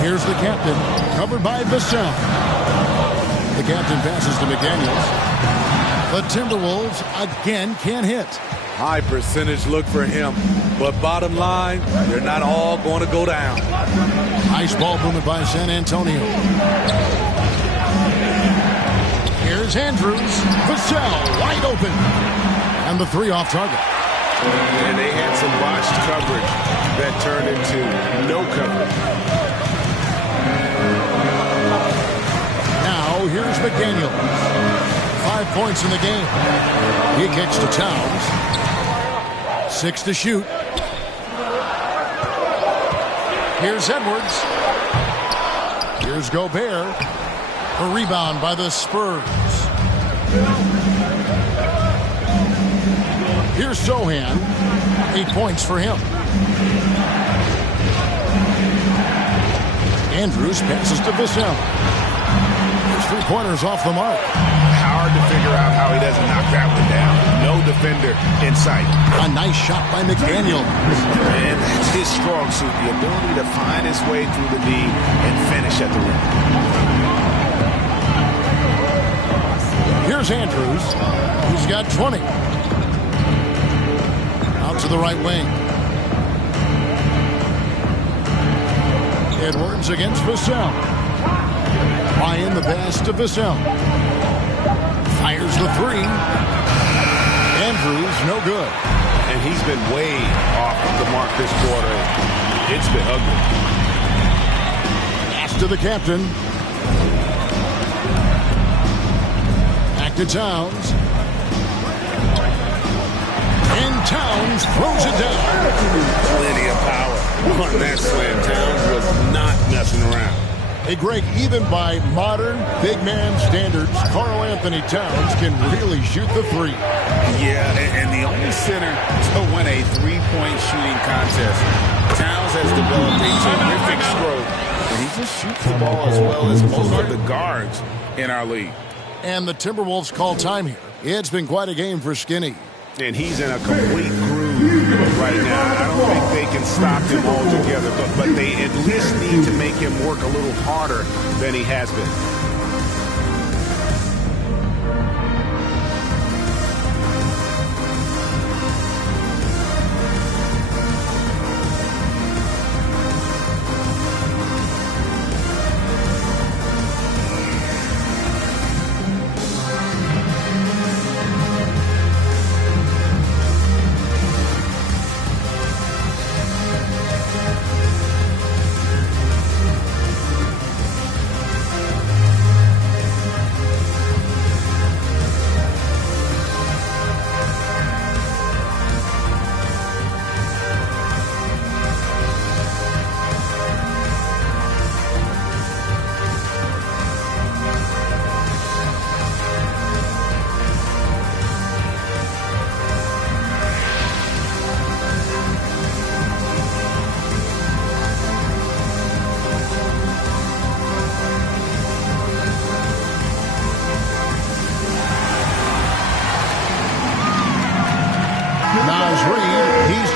Here's the captain, covered by Vassell. The captain passes to McDaniels. The Timberwolves again can't hit. High percentage look for him. But bottom line, they're not all going to go down. Nice ball movement by San Antonio. Here's Andrews. Vassell wide open. And the 3 off target. And they had some botched coverage that turned into no coverage. Now here's McDaniels. 5 points in the game. He kicks to Towns. 6 to shoot. Here's Edwards. Here's Gobert. A rebound by the Spurs. Here's Sohan. 8 points for him. Andrews passes to Vassell. His 3-pointers off the mark. Hard to figure out how he doesn't knock that one down. No defender in sight. A nice shot by McDaniel. And that's his strong suit, the ability to find his way through the D and finish at the rim. Here's Andrews. He's got 20. Out to the right wing. Edwards against Vassell. Ryan the pass to Vassell. Fires the three. Andrews, no good. And he's been way off the mark this quarter. It's been ugly. Pass to the captain. Back to Towns. And Towns throws it down. Plenty of power on that slam. Towns was not messing around. Hey, Greg, even by modern big man standards, Karl Anthony Towns can really shoot the three. Yeah, and the only center to win a three-point shooting contest. Towns has developed a terrific stroke, and he just shoots the ball as well as most of the guards in our league. And the Timberwolves call time here. It's been quite a game for Skinny. And he's in a complete groove right now. I don't think they can stop him altogether, but they at least need to make him work a little harder than he has been.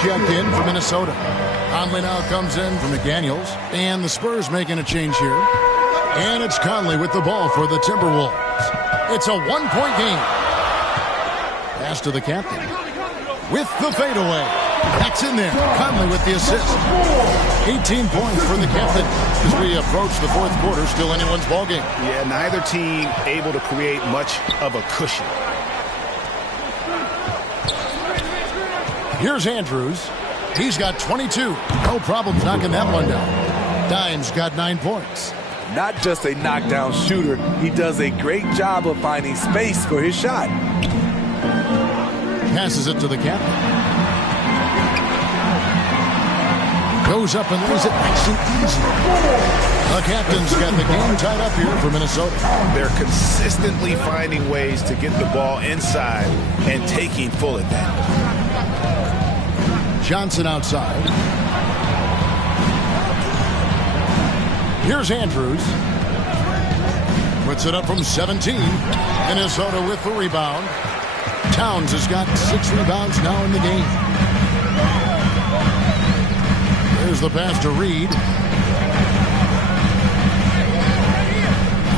Checked in for Minnesota. Conley now comes in for McDaniels. And the Spurs making a change here. And it's Conley with the ball for the Timberwolves. It's a one-point game. Pass to the captain. With the fadeaway. That's in there. Conley with the assist. 18 points for the captain as we approach the fourth quarter. Still anyone's ballgame. Yeah, neither team able to create much of a cushion. Here's Andrews. He's got 22. No problem knocking that one down. Dimes got 9 points. Not just a knockdown shooter, he does a great job of finding space for his shot. Passes it to the captain. Goes up and lays it nice and easy. The captain's got the game tied up here for Minnesota. They're consistently finding ways to get the ball inside and taking full advantage. Johnson outside. Here's Andrews. Puts it up from 17. Minnesota with the rebound. Towns has got 6 rebounds now in the game. There's the pass to Reed.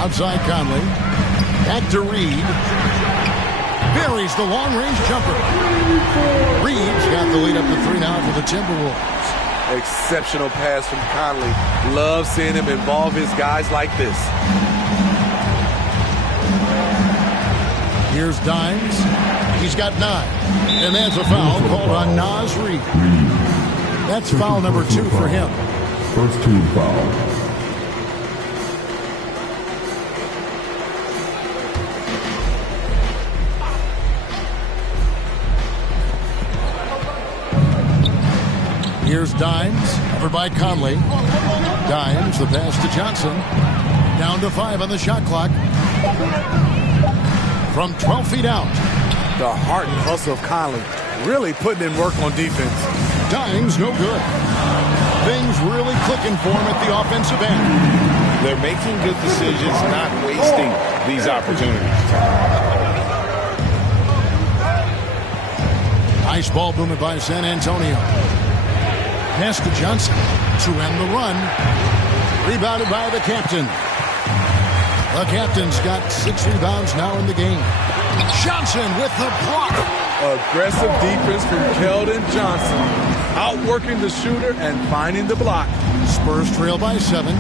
Outside Conley. Back to Reed. Buries the long-range jumper. Reed's got the lead up to 3 now for the Timberwolves. Exceptional pass from Conley. Love seeing him involve his guys like this. Here's Dimes. He's got 9. And that's a foul called on Naz Reid. That's foul number 2 for him. First team foul. Here's Dimes, covered by Conley. Dimes, the pass to Johnson. Down to 5 on the shot clock. From 12 feet out. The heart and hustle of Conley, really putting in work on defense. Dimes, no good. Things really clicking for him at the offensive end. They're making good decisions, not wasting these opportunities. Nice ball movement by San Antonio. Pass to Johnson to end the run. Rebounded by the captain. The captain's got 6 rebounds now in the game. Johnson with the block. Aggressive defense from Keldon Johnson. outworking the shooter and finding the block. Spurs trail by 7.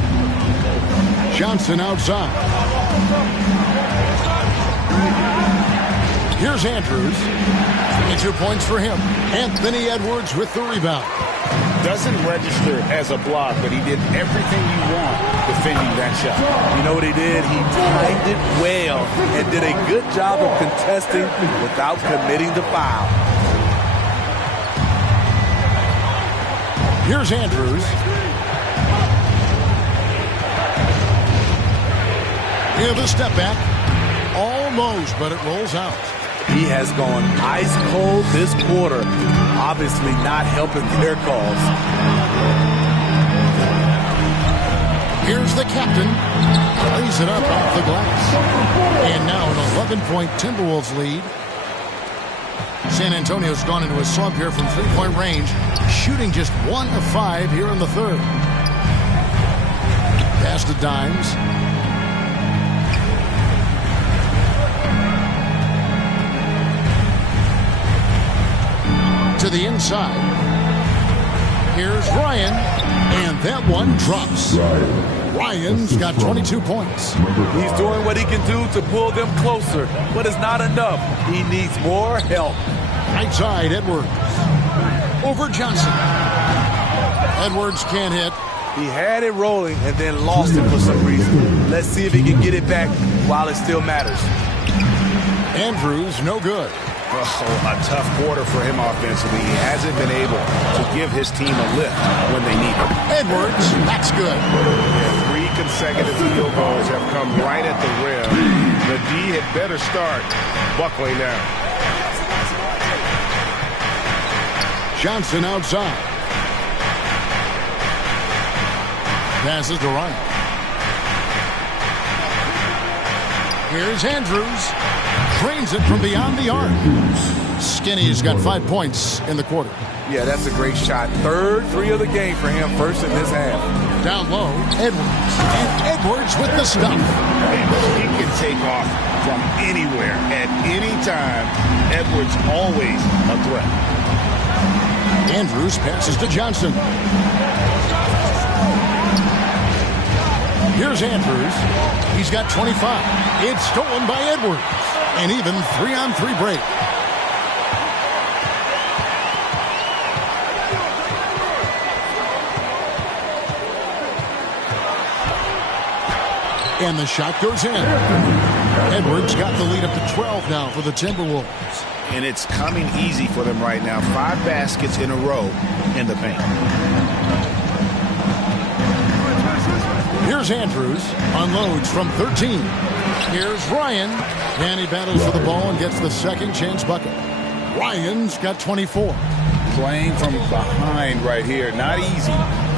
Johnson outside. Here's Andrews. 22 points for him. Anthony Edwards with the rebound. Doesn't register as a block, but he did everything you want defending that shot. You know what he did? He timed it well and did a good job of contesting without committing the foul. Here's Andrews. Here's the step back. Almost, but it rolls out. He has gone ice cold this quarter. Obviously not helping their cause. Here's the captain. Lays it up off the glass. And now an 11-point Timberwolves lead. San Antonio's gone into a slump here from three-point range, shooting just 1 of 5 here in the third. Pass to Dimes. To the inside. Here's Ryan, and that one drops. Ryan's got 22 points. He's doing what he can do to pull them closer, but it's not enough. He needs more help. Right side, Edwards. Over Johnson. Edwards can't hit. He had it rolling and then lost it for some reason. Let's see if he can get it back while it still matters. Andrews, no good. Oh, a tough quarter for him offensively. He hasn't been able to give his team a lift when they need it. Edwards, that's good. Yeah, 3 consecutive field goals have come right at the rim. The D had better start buckling down. Johnson outside. Passes to Ryan. Here's Andrews. Drains it from beyond the arc. Skinny's got 5 points in the quarter. Yeah, that's a great shot. Third 3 of the game for him, first in this half. Down low, Edwards. And Edwards with the stuff. He can take off from anywhere at any time. Edwards always a threat. Andrews passes to Johnson. Here's Andrews. He's got 25. It's stolen by Edwards. An even 3-on-3 break. And the shot goes in. Edwards got the lead up to 12 now for the Timberwolves. And it's coming easy for them right now. 5 baskets in a row in the paint. Here's Andrews. Unloads from 13. Here's Ryan. And he battles for the ball and gets the second chance bucket. Ryan's got 24. Playing from behind right here. Not easy,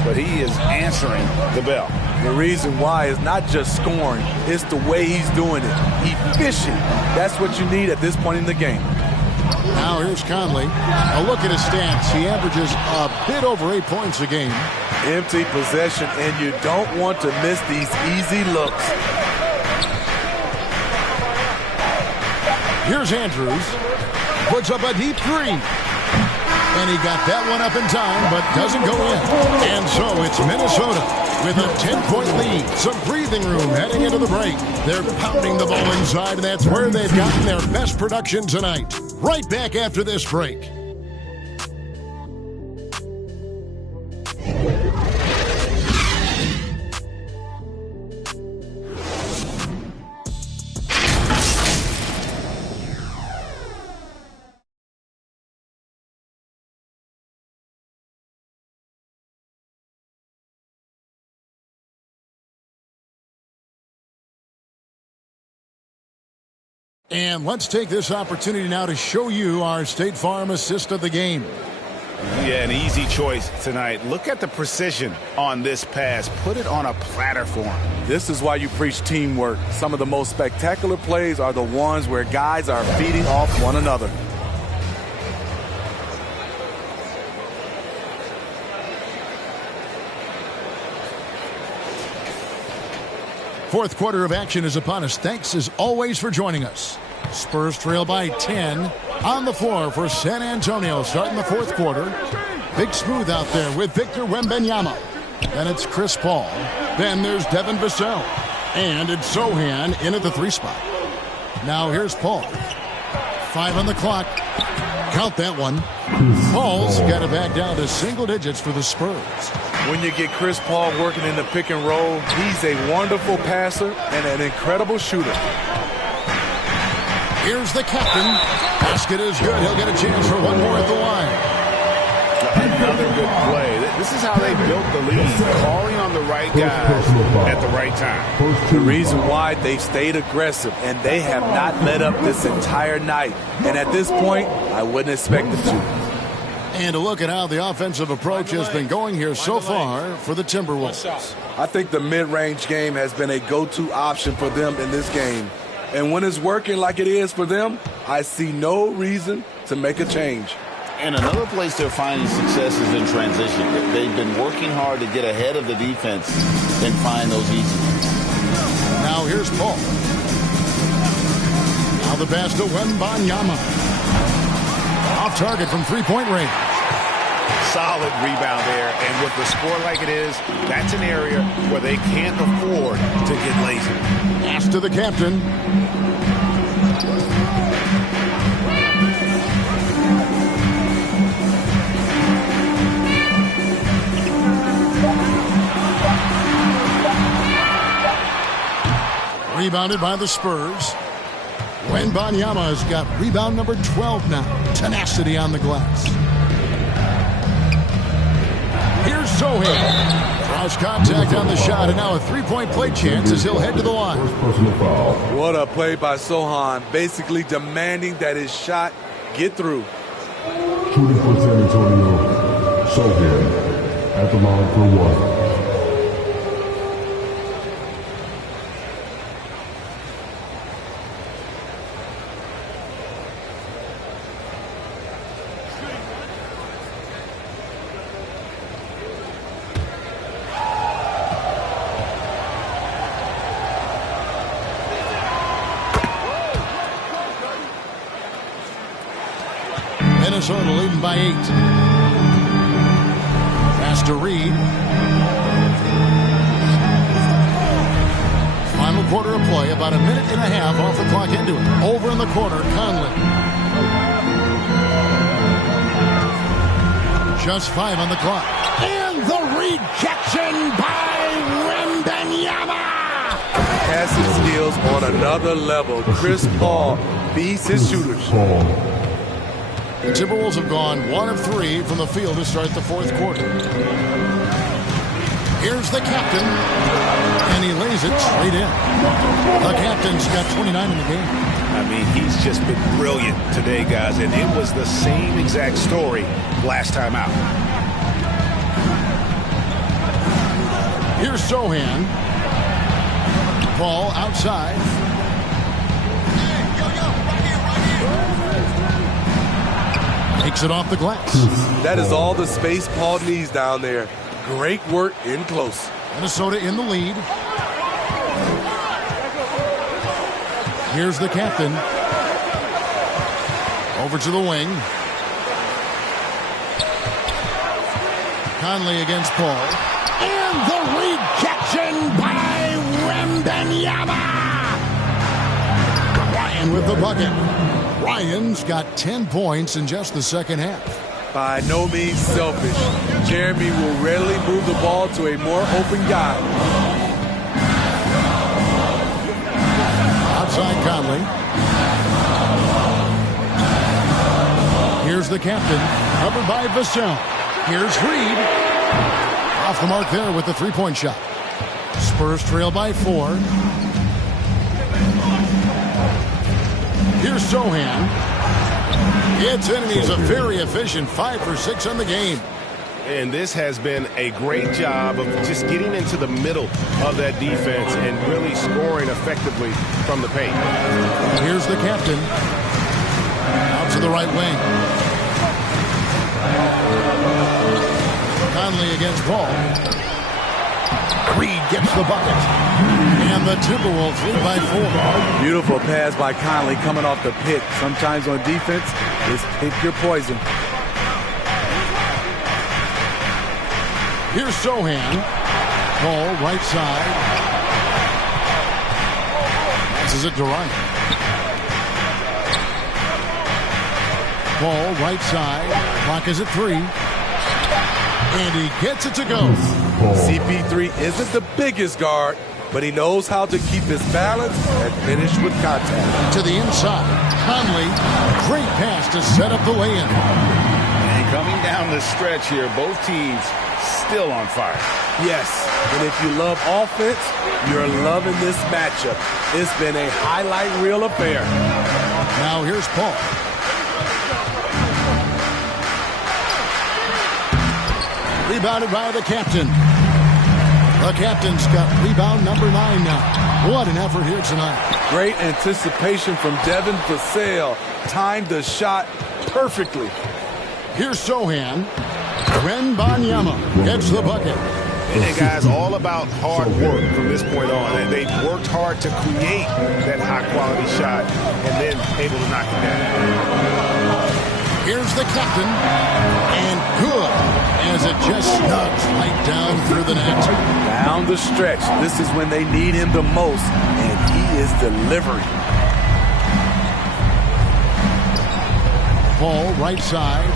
but he is answering the bell. The reason why is not just scoring. It's the way he's doing it. Efficient. That's what you need at this point in the game. Now here's Conley. A look at his stats. He averages a bit over 8 points a game. Empty possession, and you don't want to miss these easy looks. Here's Andrews. Puts up a deep 3. And he got that one up in time, but doesn't go in. And so it's Minnesota with a 10-point lead. Some breathing room heading into the break. They're pounding the ball inside, and that's where they've gotten their best production tonight. Right back after this break. And let's take this opportunity now to show you our State Farm assist of the game. Yeah, an easy choice tonight. Look at the precision on this pass. Put it on a platter for him. This is why you preach teamwork. Some of the most spectacular plays are the ones where guys are feeding off one another. Fourth quarter of action is upon us. Thanks as always for joining us. Spurs trail by 10 on the floor for San Antonio starting the fourth quarter. Big Smooth out there with Victor Wembanyama. Then it's Chris Paul. Then there's Devin Vassell. And it's Sochan in at the 3 spot. Now here's Paul. 5 on the clock. Count that one. Paul's got it back down to single digits for the Spurs. When you get Chris Paul working in the pick and roll, he's a wonderful passer and an incredible shooter. Here's the captain. Basket is good. He'll get a chance for one more at the line. Another good play. This is how they built the lead, calling on the right guys at the right time. The reason why they stayed aggressive, and they have not let up this entire night. And at this point, I wouldn't expect them to. And a look at how the offensive approach has been going here so far for the Timberwolves. I think the mid-range game has been a go-to option for them in this game. And when it's working like it is for them, I see no reason to make a change. And another place they're finding success is in transition. They've been working hard to get ahead of the defense and find those easy. Now here's Paul. Now the pass to Wembanyama. Off target from three-point range. Solid rebound there. And with the score like it is, that's an area where they can't afford to get lazy. Pass to the captain. Rebounded by the Spurs. Wembanyama has got rebound number 12 now. Tenacity on the glass. Here's Sochan. Cross contact on the shot, and now a three-point play chance as he'll head to the line. What a play by Sochan, basically demanding that his shot get through. Shooting for San Antonio, Sochan at the line for one. Minnesota leading by 8. Pass to Reed. Final quarter of play, about a minute and a half off the clock into it. Over in the corner, Conley. Just 5 on the clock. And the rejection by Wembanyama. Passing skills on another level. Chris Paul beats his shooters. The Timberwolves have gone 1 of 3 from the field to start the fourth quarter. Here's the captain, and he lays it straight in. The captain's got 29 in the game. I mean, he's just been brilliant today, guys, and it was the same exact story last time out. Here's Sochan. Ball outside. Takes it off the glass. That is all the space Paul needs down there. Great work in close. Minnesota in the lead. Here's the captain. Over to the wing. Conley against Paul. And the rejection by Wembanyama. Ryan with the bucket. Ryan's got 10 points in just the second half. By no means selfish. Jeremy will rarely move the ball to a more open guy. Outside Conley. Here's the captain, covered by Vassell. Here's Reed. Off the mark there with the three-point shot. Spurs trail by 4. Here's Sochan. Gets in, and he's a very efficient 5 for 6 on the game. And this has been a great job of just getting into the middle of that defense and really scoring effectively from the paint. Here's the captain. Out to the right wing. Conley against Paul. Reed gets the bucket. And the Timberwolves lead by 4. Beautiful pass by Conley coming off the pick. Sometimes on defense, just pick your poison. Here's Sohan. Ball right side. Passes it to Ryan. Ball right side. Clock is at 3. And he gets it to go. CP3 isn't the biggest guard, but he knows how to keep his balance and finish with contact. To the inside. Conley. Great pass to set up the lay-in. And coming down the stretch here, both teams still on fire. Yes, and if you love offense, you're loving this matchup. It's been a highlight reel affair. Now here's Paul. Rebounded by the captain. The captain's got rebound number 9 now. What an effort here tonight. Great anticipation from Devin Vassell. Timed the shot perfectly. Here's Sohan. Wembanyama gets the bucket. And guys, all about hard work from this point on. And they've worked hard to create that high-quality shot and then able to knock it down. Here's the captain. And good, as it just snugs right down through the net. Down the stretch. This is when they need him the most, and he is delivering. Ball right side.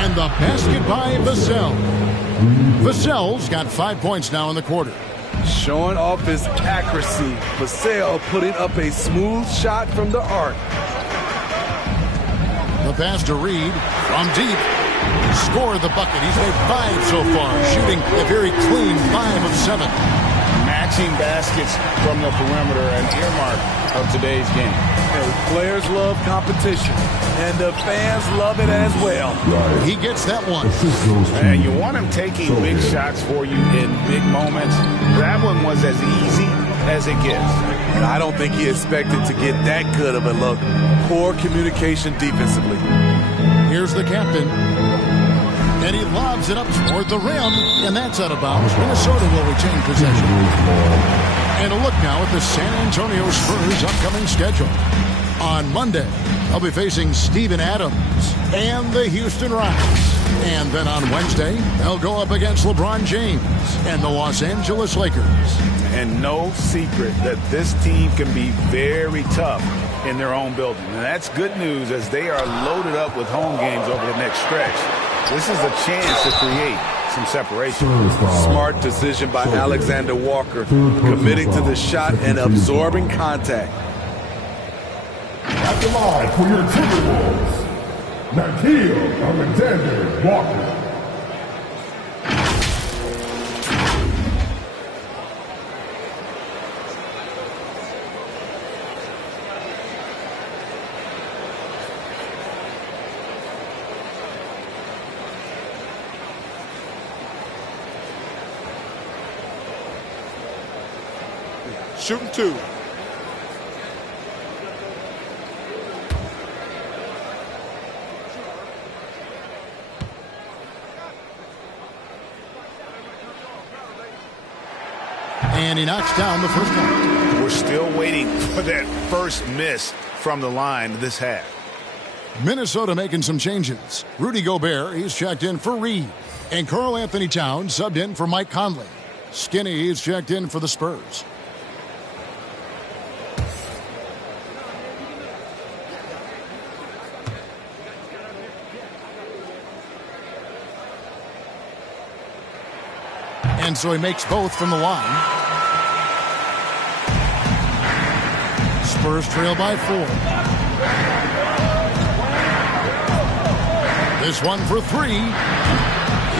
And the basket by Vassell. Vassell's got 5 points now in the quarter. Showing off his accuracy. Vassell putting up a smooth shot from the arc. The pass to Reed from deep. Scored the bucket. He's made 5 so far, shooting a very clean 5 of 7. Matching baskets from the perimeter, an earmark of today's game. Hey, players love competition, and the fans love it as well. He gets that one. And you want him taking big shots for you in big moments. That one was as easy as it gets. And I don't think he expected to get that good of a look. Poor communication defensively. Here's the captain. And he lobs it up toward the rim, and that's out of bounds. Minnesota will retain possession. And a look now at the San Antonio Spurs' upcoming schedule. On Monday, they'll be facing Steven Adams and the Houston Rockets. And then on Wednesday, they'll go up against LeBron James and the Los Angeles Lakers. And no secret that this team can be very tough in their own building. And that's good news as they are loaded up with home games over the next stretch. This is a chance to create some separation. Smart decision by Alexander Walker, committing to the shot and absorbing contact. At the line for your Timberwolves, Nickeil Alexander Walker. Shooting 2. And he knocks down the first one. We're still waiting for that first miss from the line this half. Minnesota making some changes. Rudy Gobert, he's checked in for Reed. And Karl Anthony Towns subbed in for Mike Conley. Skinny is checked in for the Spurs. And so he makes both from the line. Spurs trail by 4. This one for 3.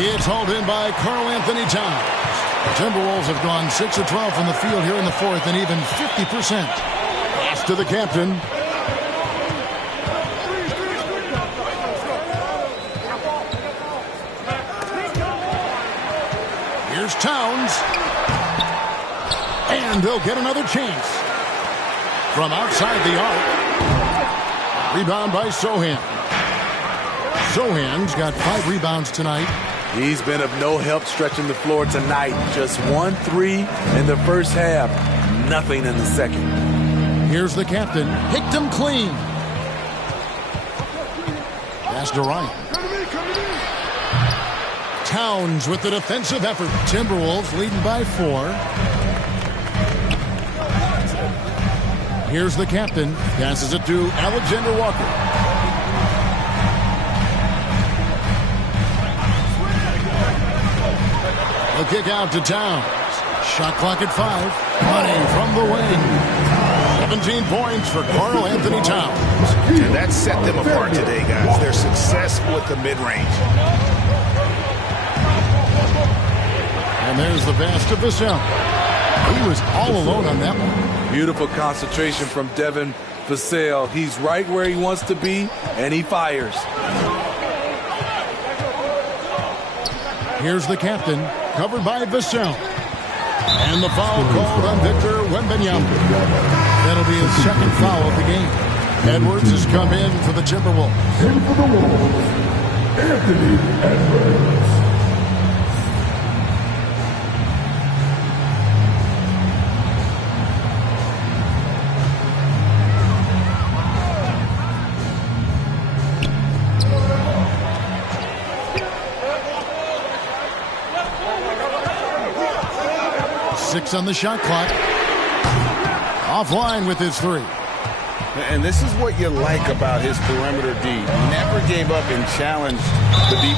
It's hauled in by Karl Anthony Towns. The Timberwolves have gone 6 of 12 from the field here in the fourth and even 50%. Pass to the captain. Here's Towns. And they'll get another chance. From outside the arc. Rebound by Sohan. Sohan's got 5 rebounds tonight. He's been of no help stretching the floor tonight. Just 1 3 in the first half. Nothing in the second. Here's the captain. Picked him clean. Pass to Ryan. Towns with the defensive effort. Timberwolves leading by 4. Here's the captain. Passes it to Alexander Walker. A kick out to Towns. Shot clock at 5. Money from the wing. 17 points for Karl Anthony Towns. And that set them apart today, guys. Their success with the mid-range. And there's the pass to Vassell. He was all alone on that one. Beautiful concentration from Devin Vassell. He's right where he wants to be, and he fires. Here's the captain, covered by Vassell. And the foul called on Victor Wembanyama. That'll be his second foul of the game. Edwards has come in for the Timberwolves. In for the Wolves, Anthony Edwards. On the shot clock. Offline with his 3. And this is what you like about his perimeter D. Never gave up and challenged the deep.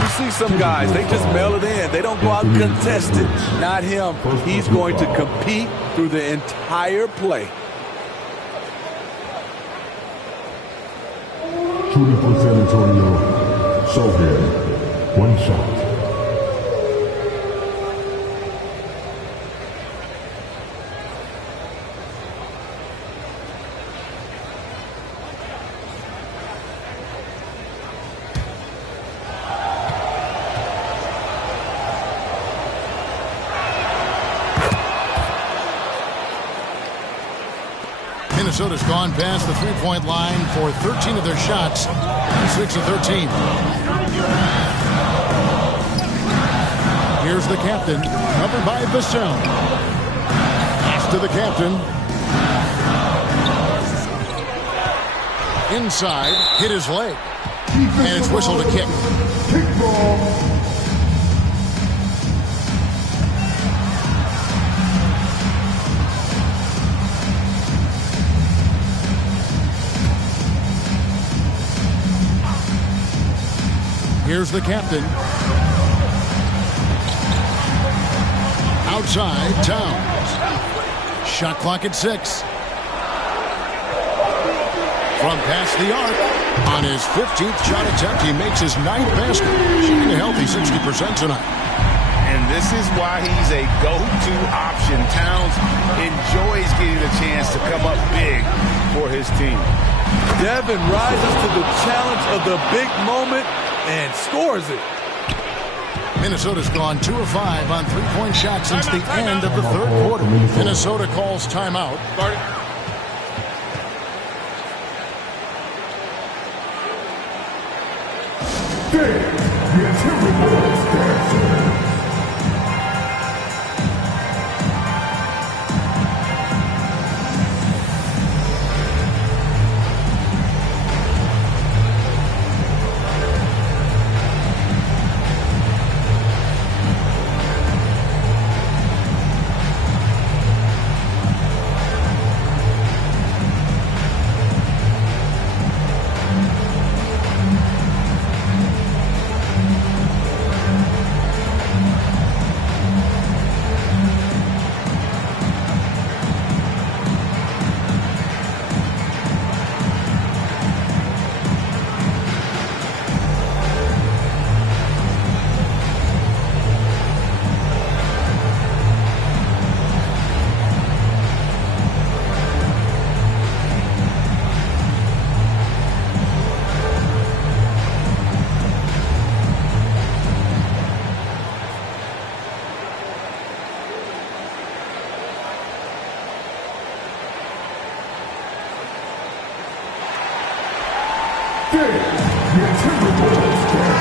You see some guys, they just mail it in. They don't go out and contest it. Not him. He's going to compete through the entire play. Shooting for San Antonio, Sochan. 1 shot. Minnesota's gone past the three-point line for 13 of their shots, 6 of 13. Here's the captain, covered by Vassell. Pass to the captain. Inside, hit his leg. And it's whistled a kick. Kick ball. Here's the captain. Outside, Towns. Shot clock at 6. From past the arc. On his 15th shot attempt, he makes his 9th basket. Shooting a healthy 60% tonight. And this is why he's a go-to option. Towns enjoys getting a chance to come up big for his team. Devin rises to the challenge of the big moment and scores it. Minnesota's gone 2 of 5 on three-point shots since the end of the third quarter. Minnesota calls timeout.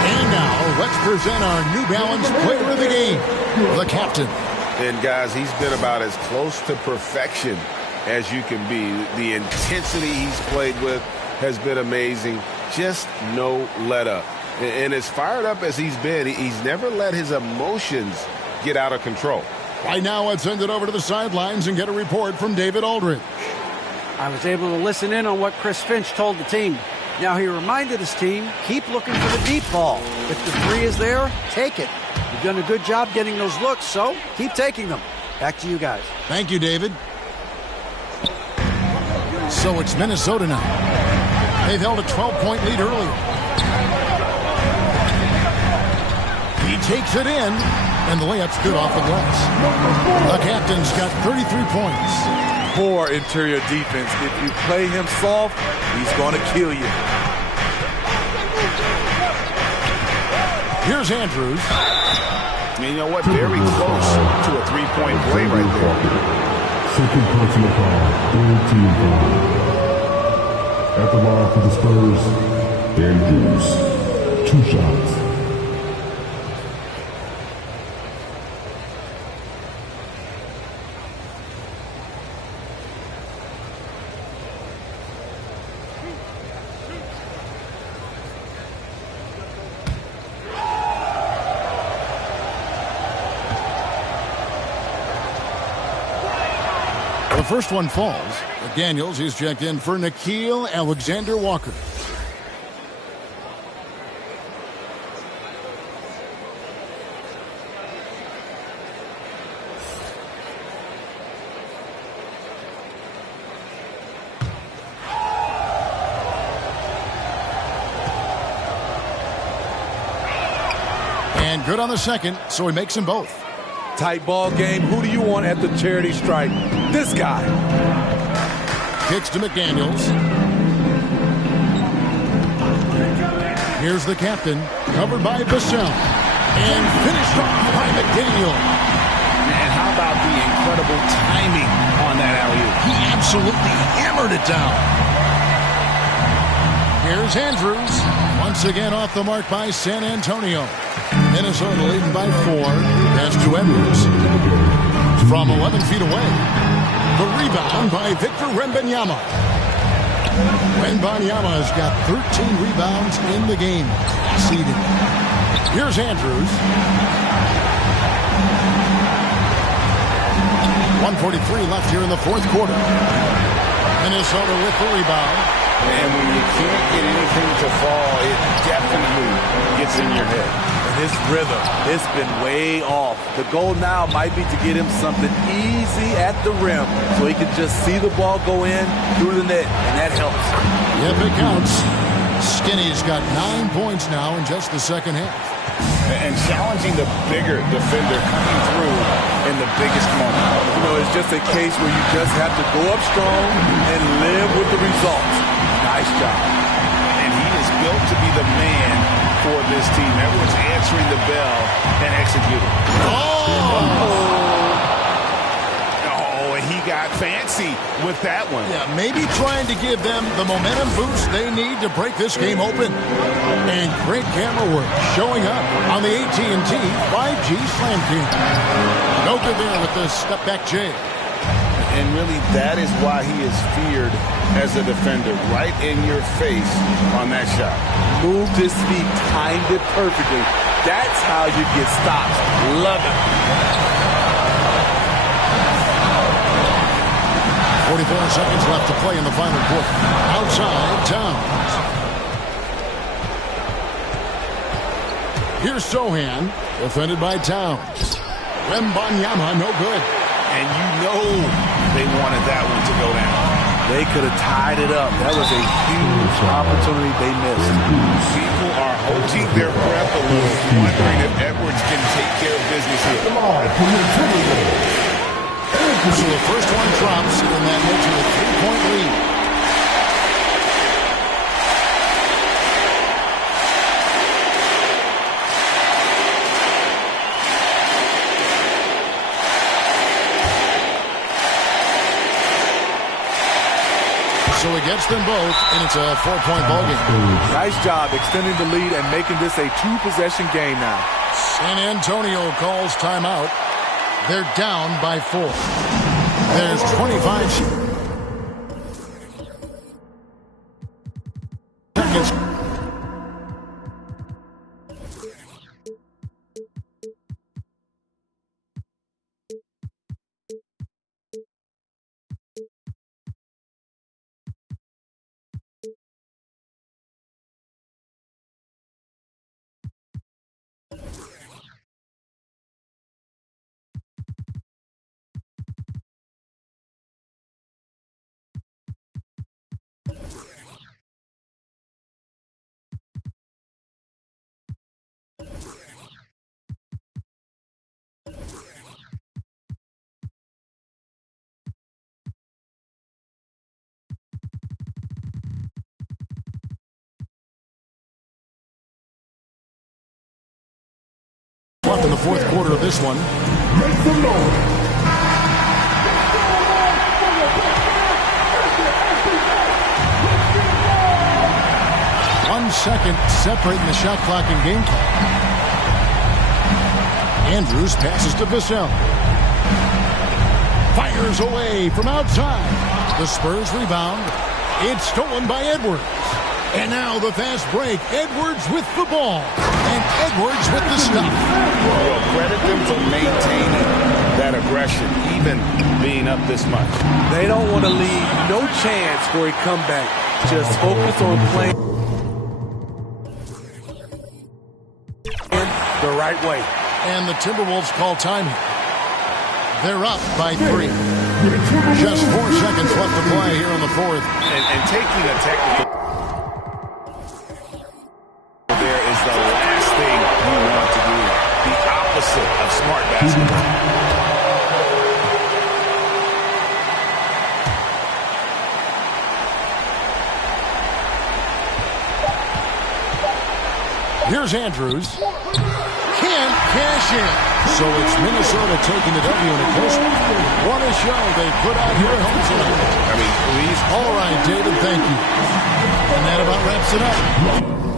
And now, let's present our New Balance player of the game, the captain. And guys, he's been about as close to perfection as you can be. The intensity he's played with has been amazing. Just no let up. And as fired up as he's been, he's never let his emotions get out of control. Right now, let's send it over to the sidelines and get a report from David Aldridge. I was able to listen in on what Chris Finch told the team. Now he reminded his team, keep looking for the deep ball. If the three is there, take it. You've done a good job getting those looks, so keep taking them. Back to you guys. Thank you, David. So it's Minnesota now. They've held a 12-point lead earlier. He takes it in, and the layup's good off the glass. The captain's got 33 points. Poor interior defense. If you play him soft, he's going to kill you. Here's Andrews. You know what? Very close to a three-point play right there. Second personal foul, third team foul. At the line for the Spurs, Andrews. 2 shots. The first one falls. McDaniels is checked in for Nickeil Alexander-Walker. And good on the second, so he makes them both. Tight ball game. Who do you want at the charity stripe? This guy. Kicks to McDaniels. Here's the captain, covered by Vassell. And finished off by McDaniel. And how about the incredible timing on that alley-oop? He absolutely hammered it down. Here's Andrews. Once again off the mark by San Antonio. Minnesota leading by 4. Pass to Edwards. From 11 feet away. The rebound by Victor Wembanyama. Wembanyama's got 13 rebounds in the game. Seeded. Here's Andrews. 1:43 left here in the fourth quarter. Minnesota with the rebound. And when you can't get anything to fall, it definitely gets in your head. His rhythm, it's been way off. The goal now might be to get him something easy at the rim so he can just see the ball go in through the net, and that helps. Yep, it counts. Skinny's got 9 points now in just the second half. And challenging the bigger defender coming through in the biggest moment. You know, it's just a case where you just have to go up strong and live with the results. Nice job. And he is built to be the man for this team. Edwards answering the bell and executing. Oh, and he got fancy with that one. Yeah, maybe trying to give them the momentum boost they need to break this game open. And great camera work showing up on the AT&T 5G Slam King. No good there with the step-back J. And really, that is why he is feared as a defender, right in your face on that shot. Moved his feet, timed it perfectly. That's how you get stops. Love it. 44 seconds left to play in the final quarter. Outside, Towns. Here's Sohan, defended by Towns. Wembanyama, no good. And you know they wanted that one to go down. They could have tied it up. That was a huge opportunity they missed. People are holding their breath a little, wondering if Edwards can take care of business here. So the first one drops, and that makes it a 3-point lead. So he gets them both, and it's a 4-point ballgame. Nice job extending the lead and making this a 2-possession game now. San Antonio calls timeout. They're down by 4. There's 25 seconds. tough in the fourth quarter of this one. Make some noise. 1 second separating the shot clock and game clock. Andrews passes to Vassell. Fires away from outside. The Spurs rebound. It's stolen by Edwards. And now the fast break. Edwards with the ball. And Edwards with the stop. Well, credit them for maintaining that aggression, even being up this much. They don't want to leave no chance for a comeback. Just focus on playing the right way. And the Timberwolves call time here. They're up by 3. Just 4 seconds left to play here in the fourth. And taking a technical there is the last thing you want to do. The opposite of smart basketball. Here's Andrews. Can't cash in. So it's Minnesota taking the W in a close one. What a show they put out here at home tonight. I mean, please. All right, David, thank you. And that about wraps it up.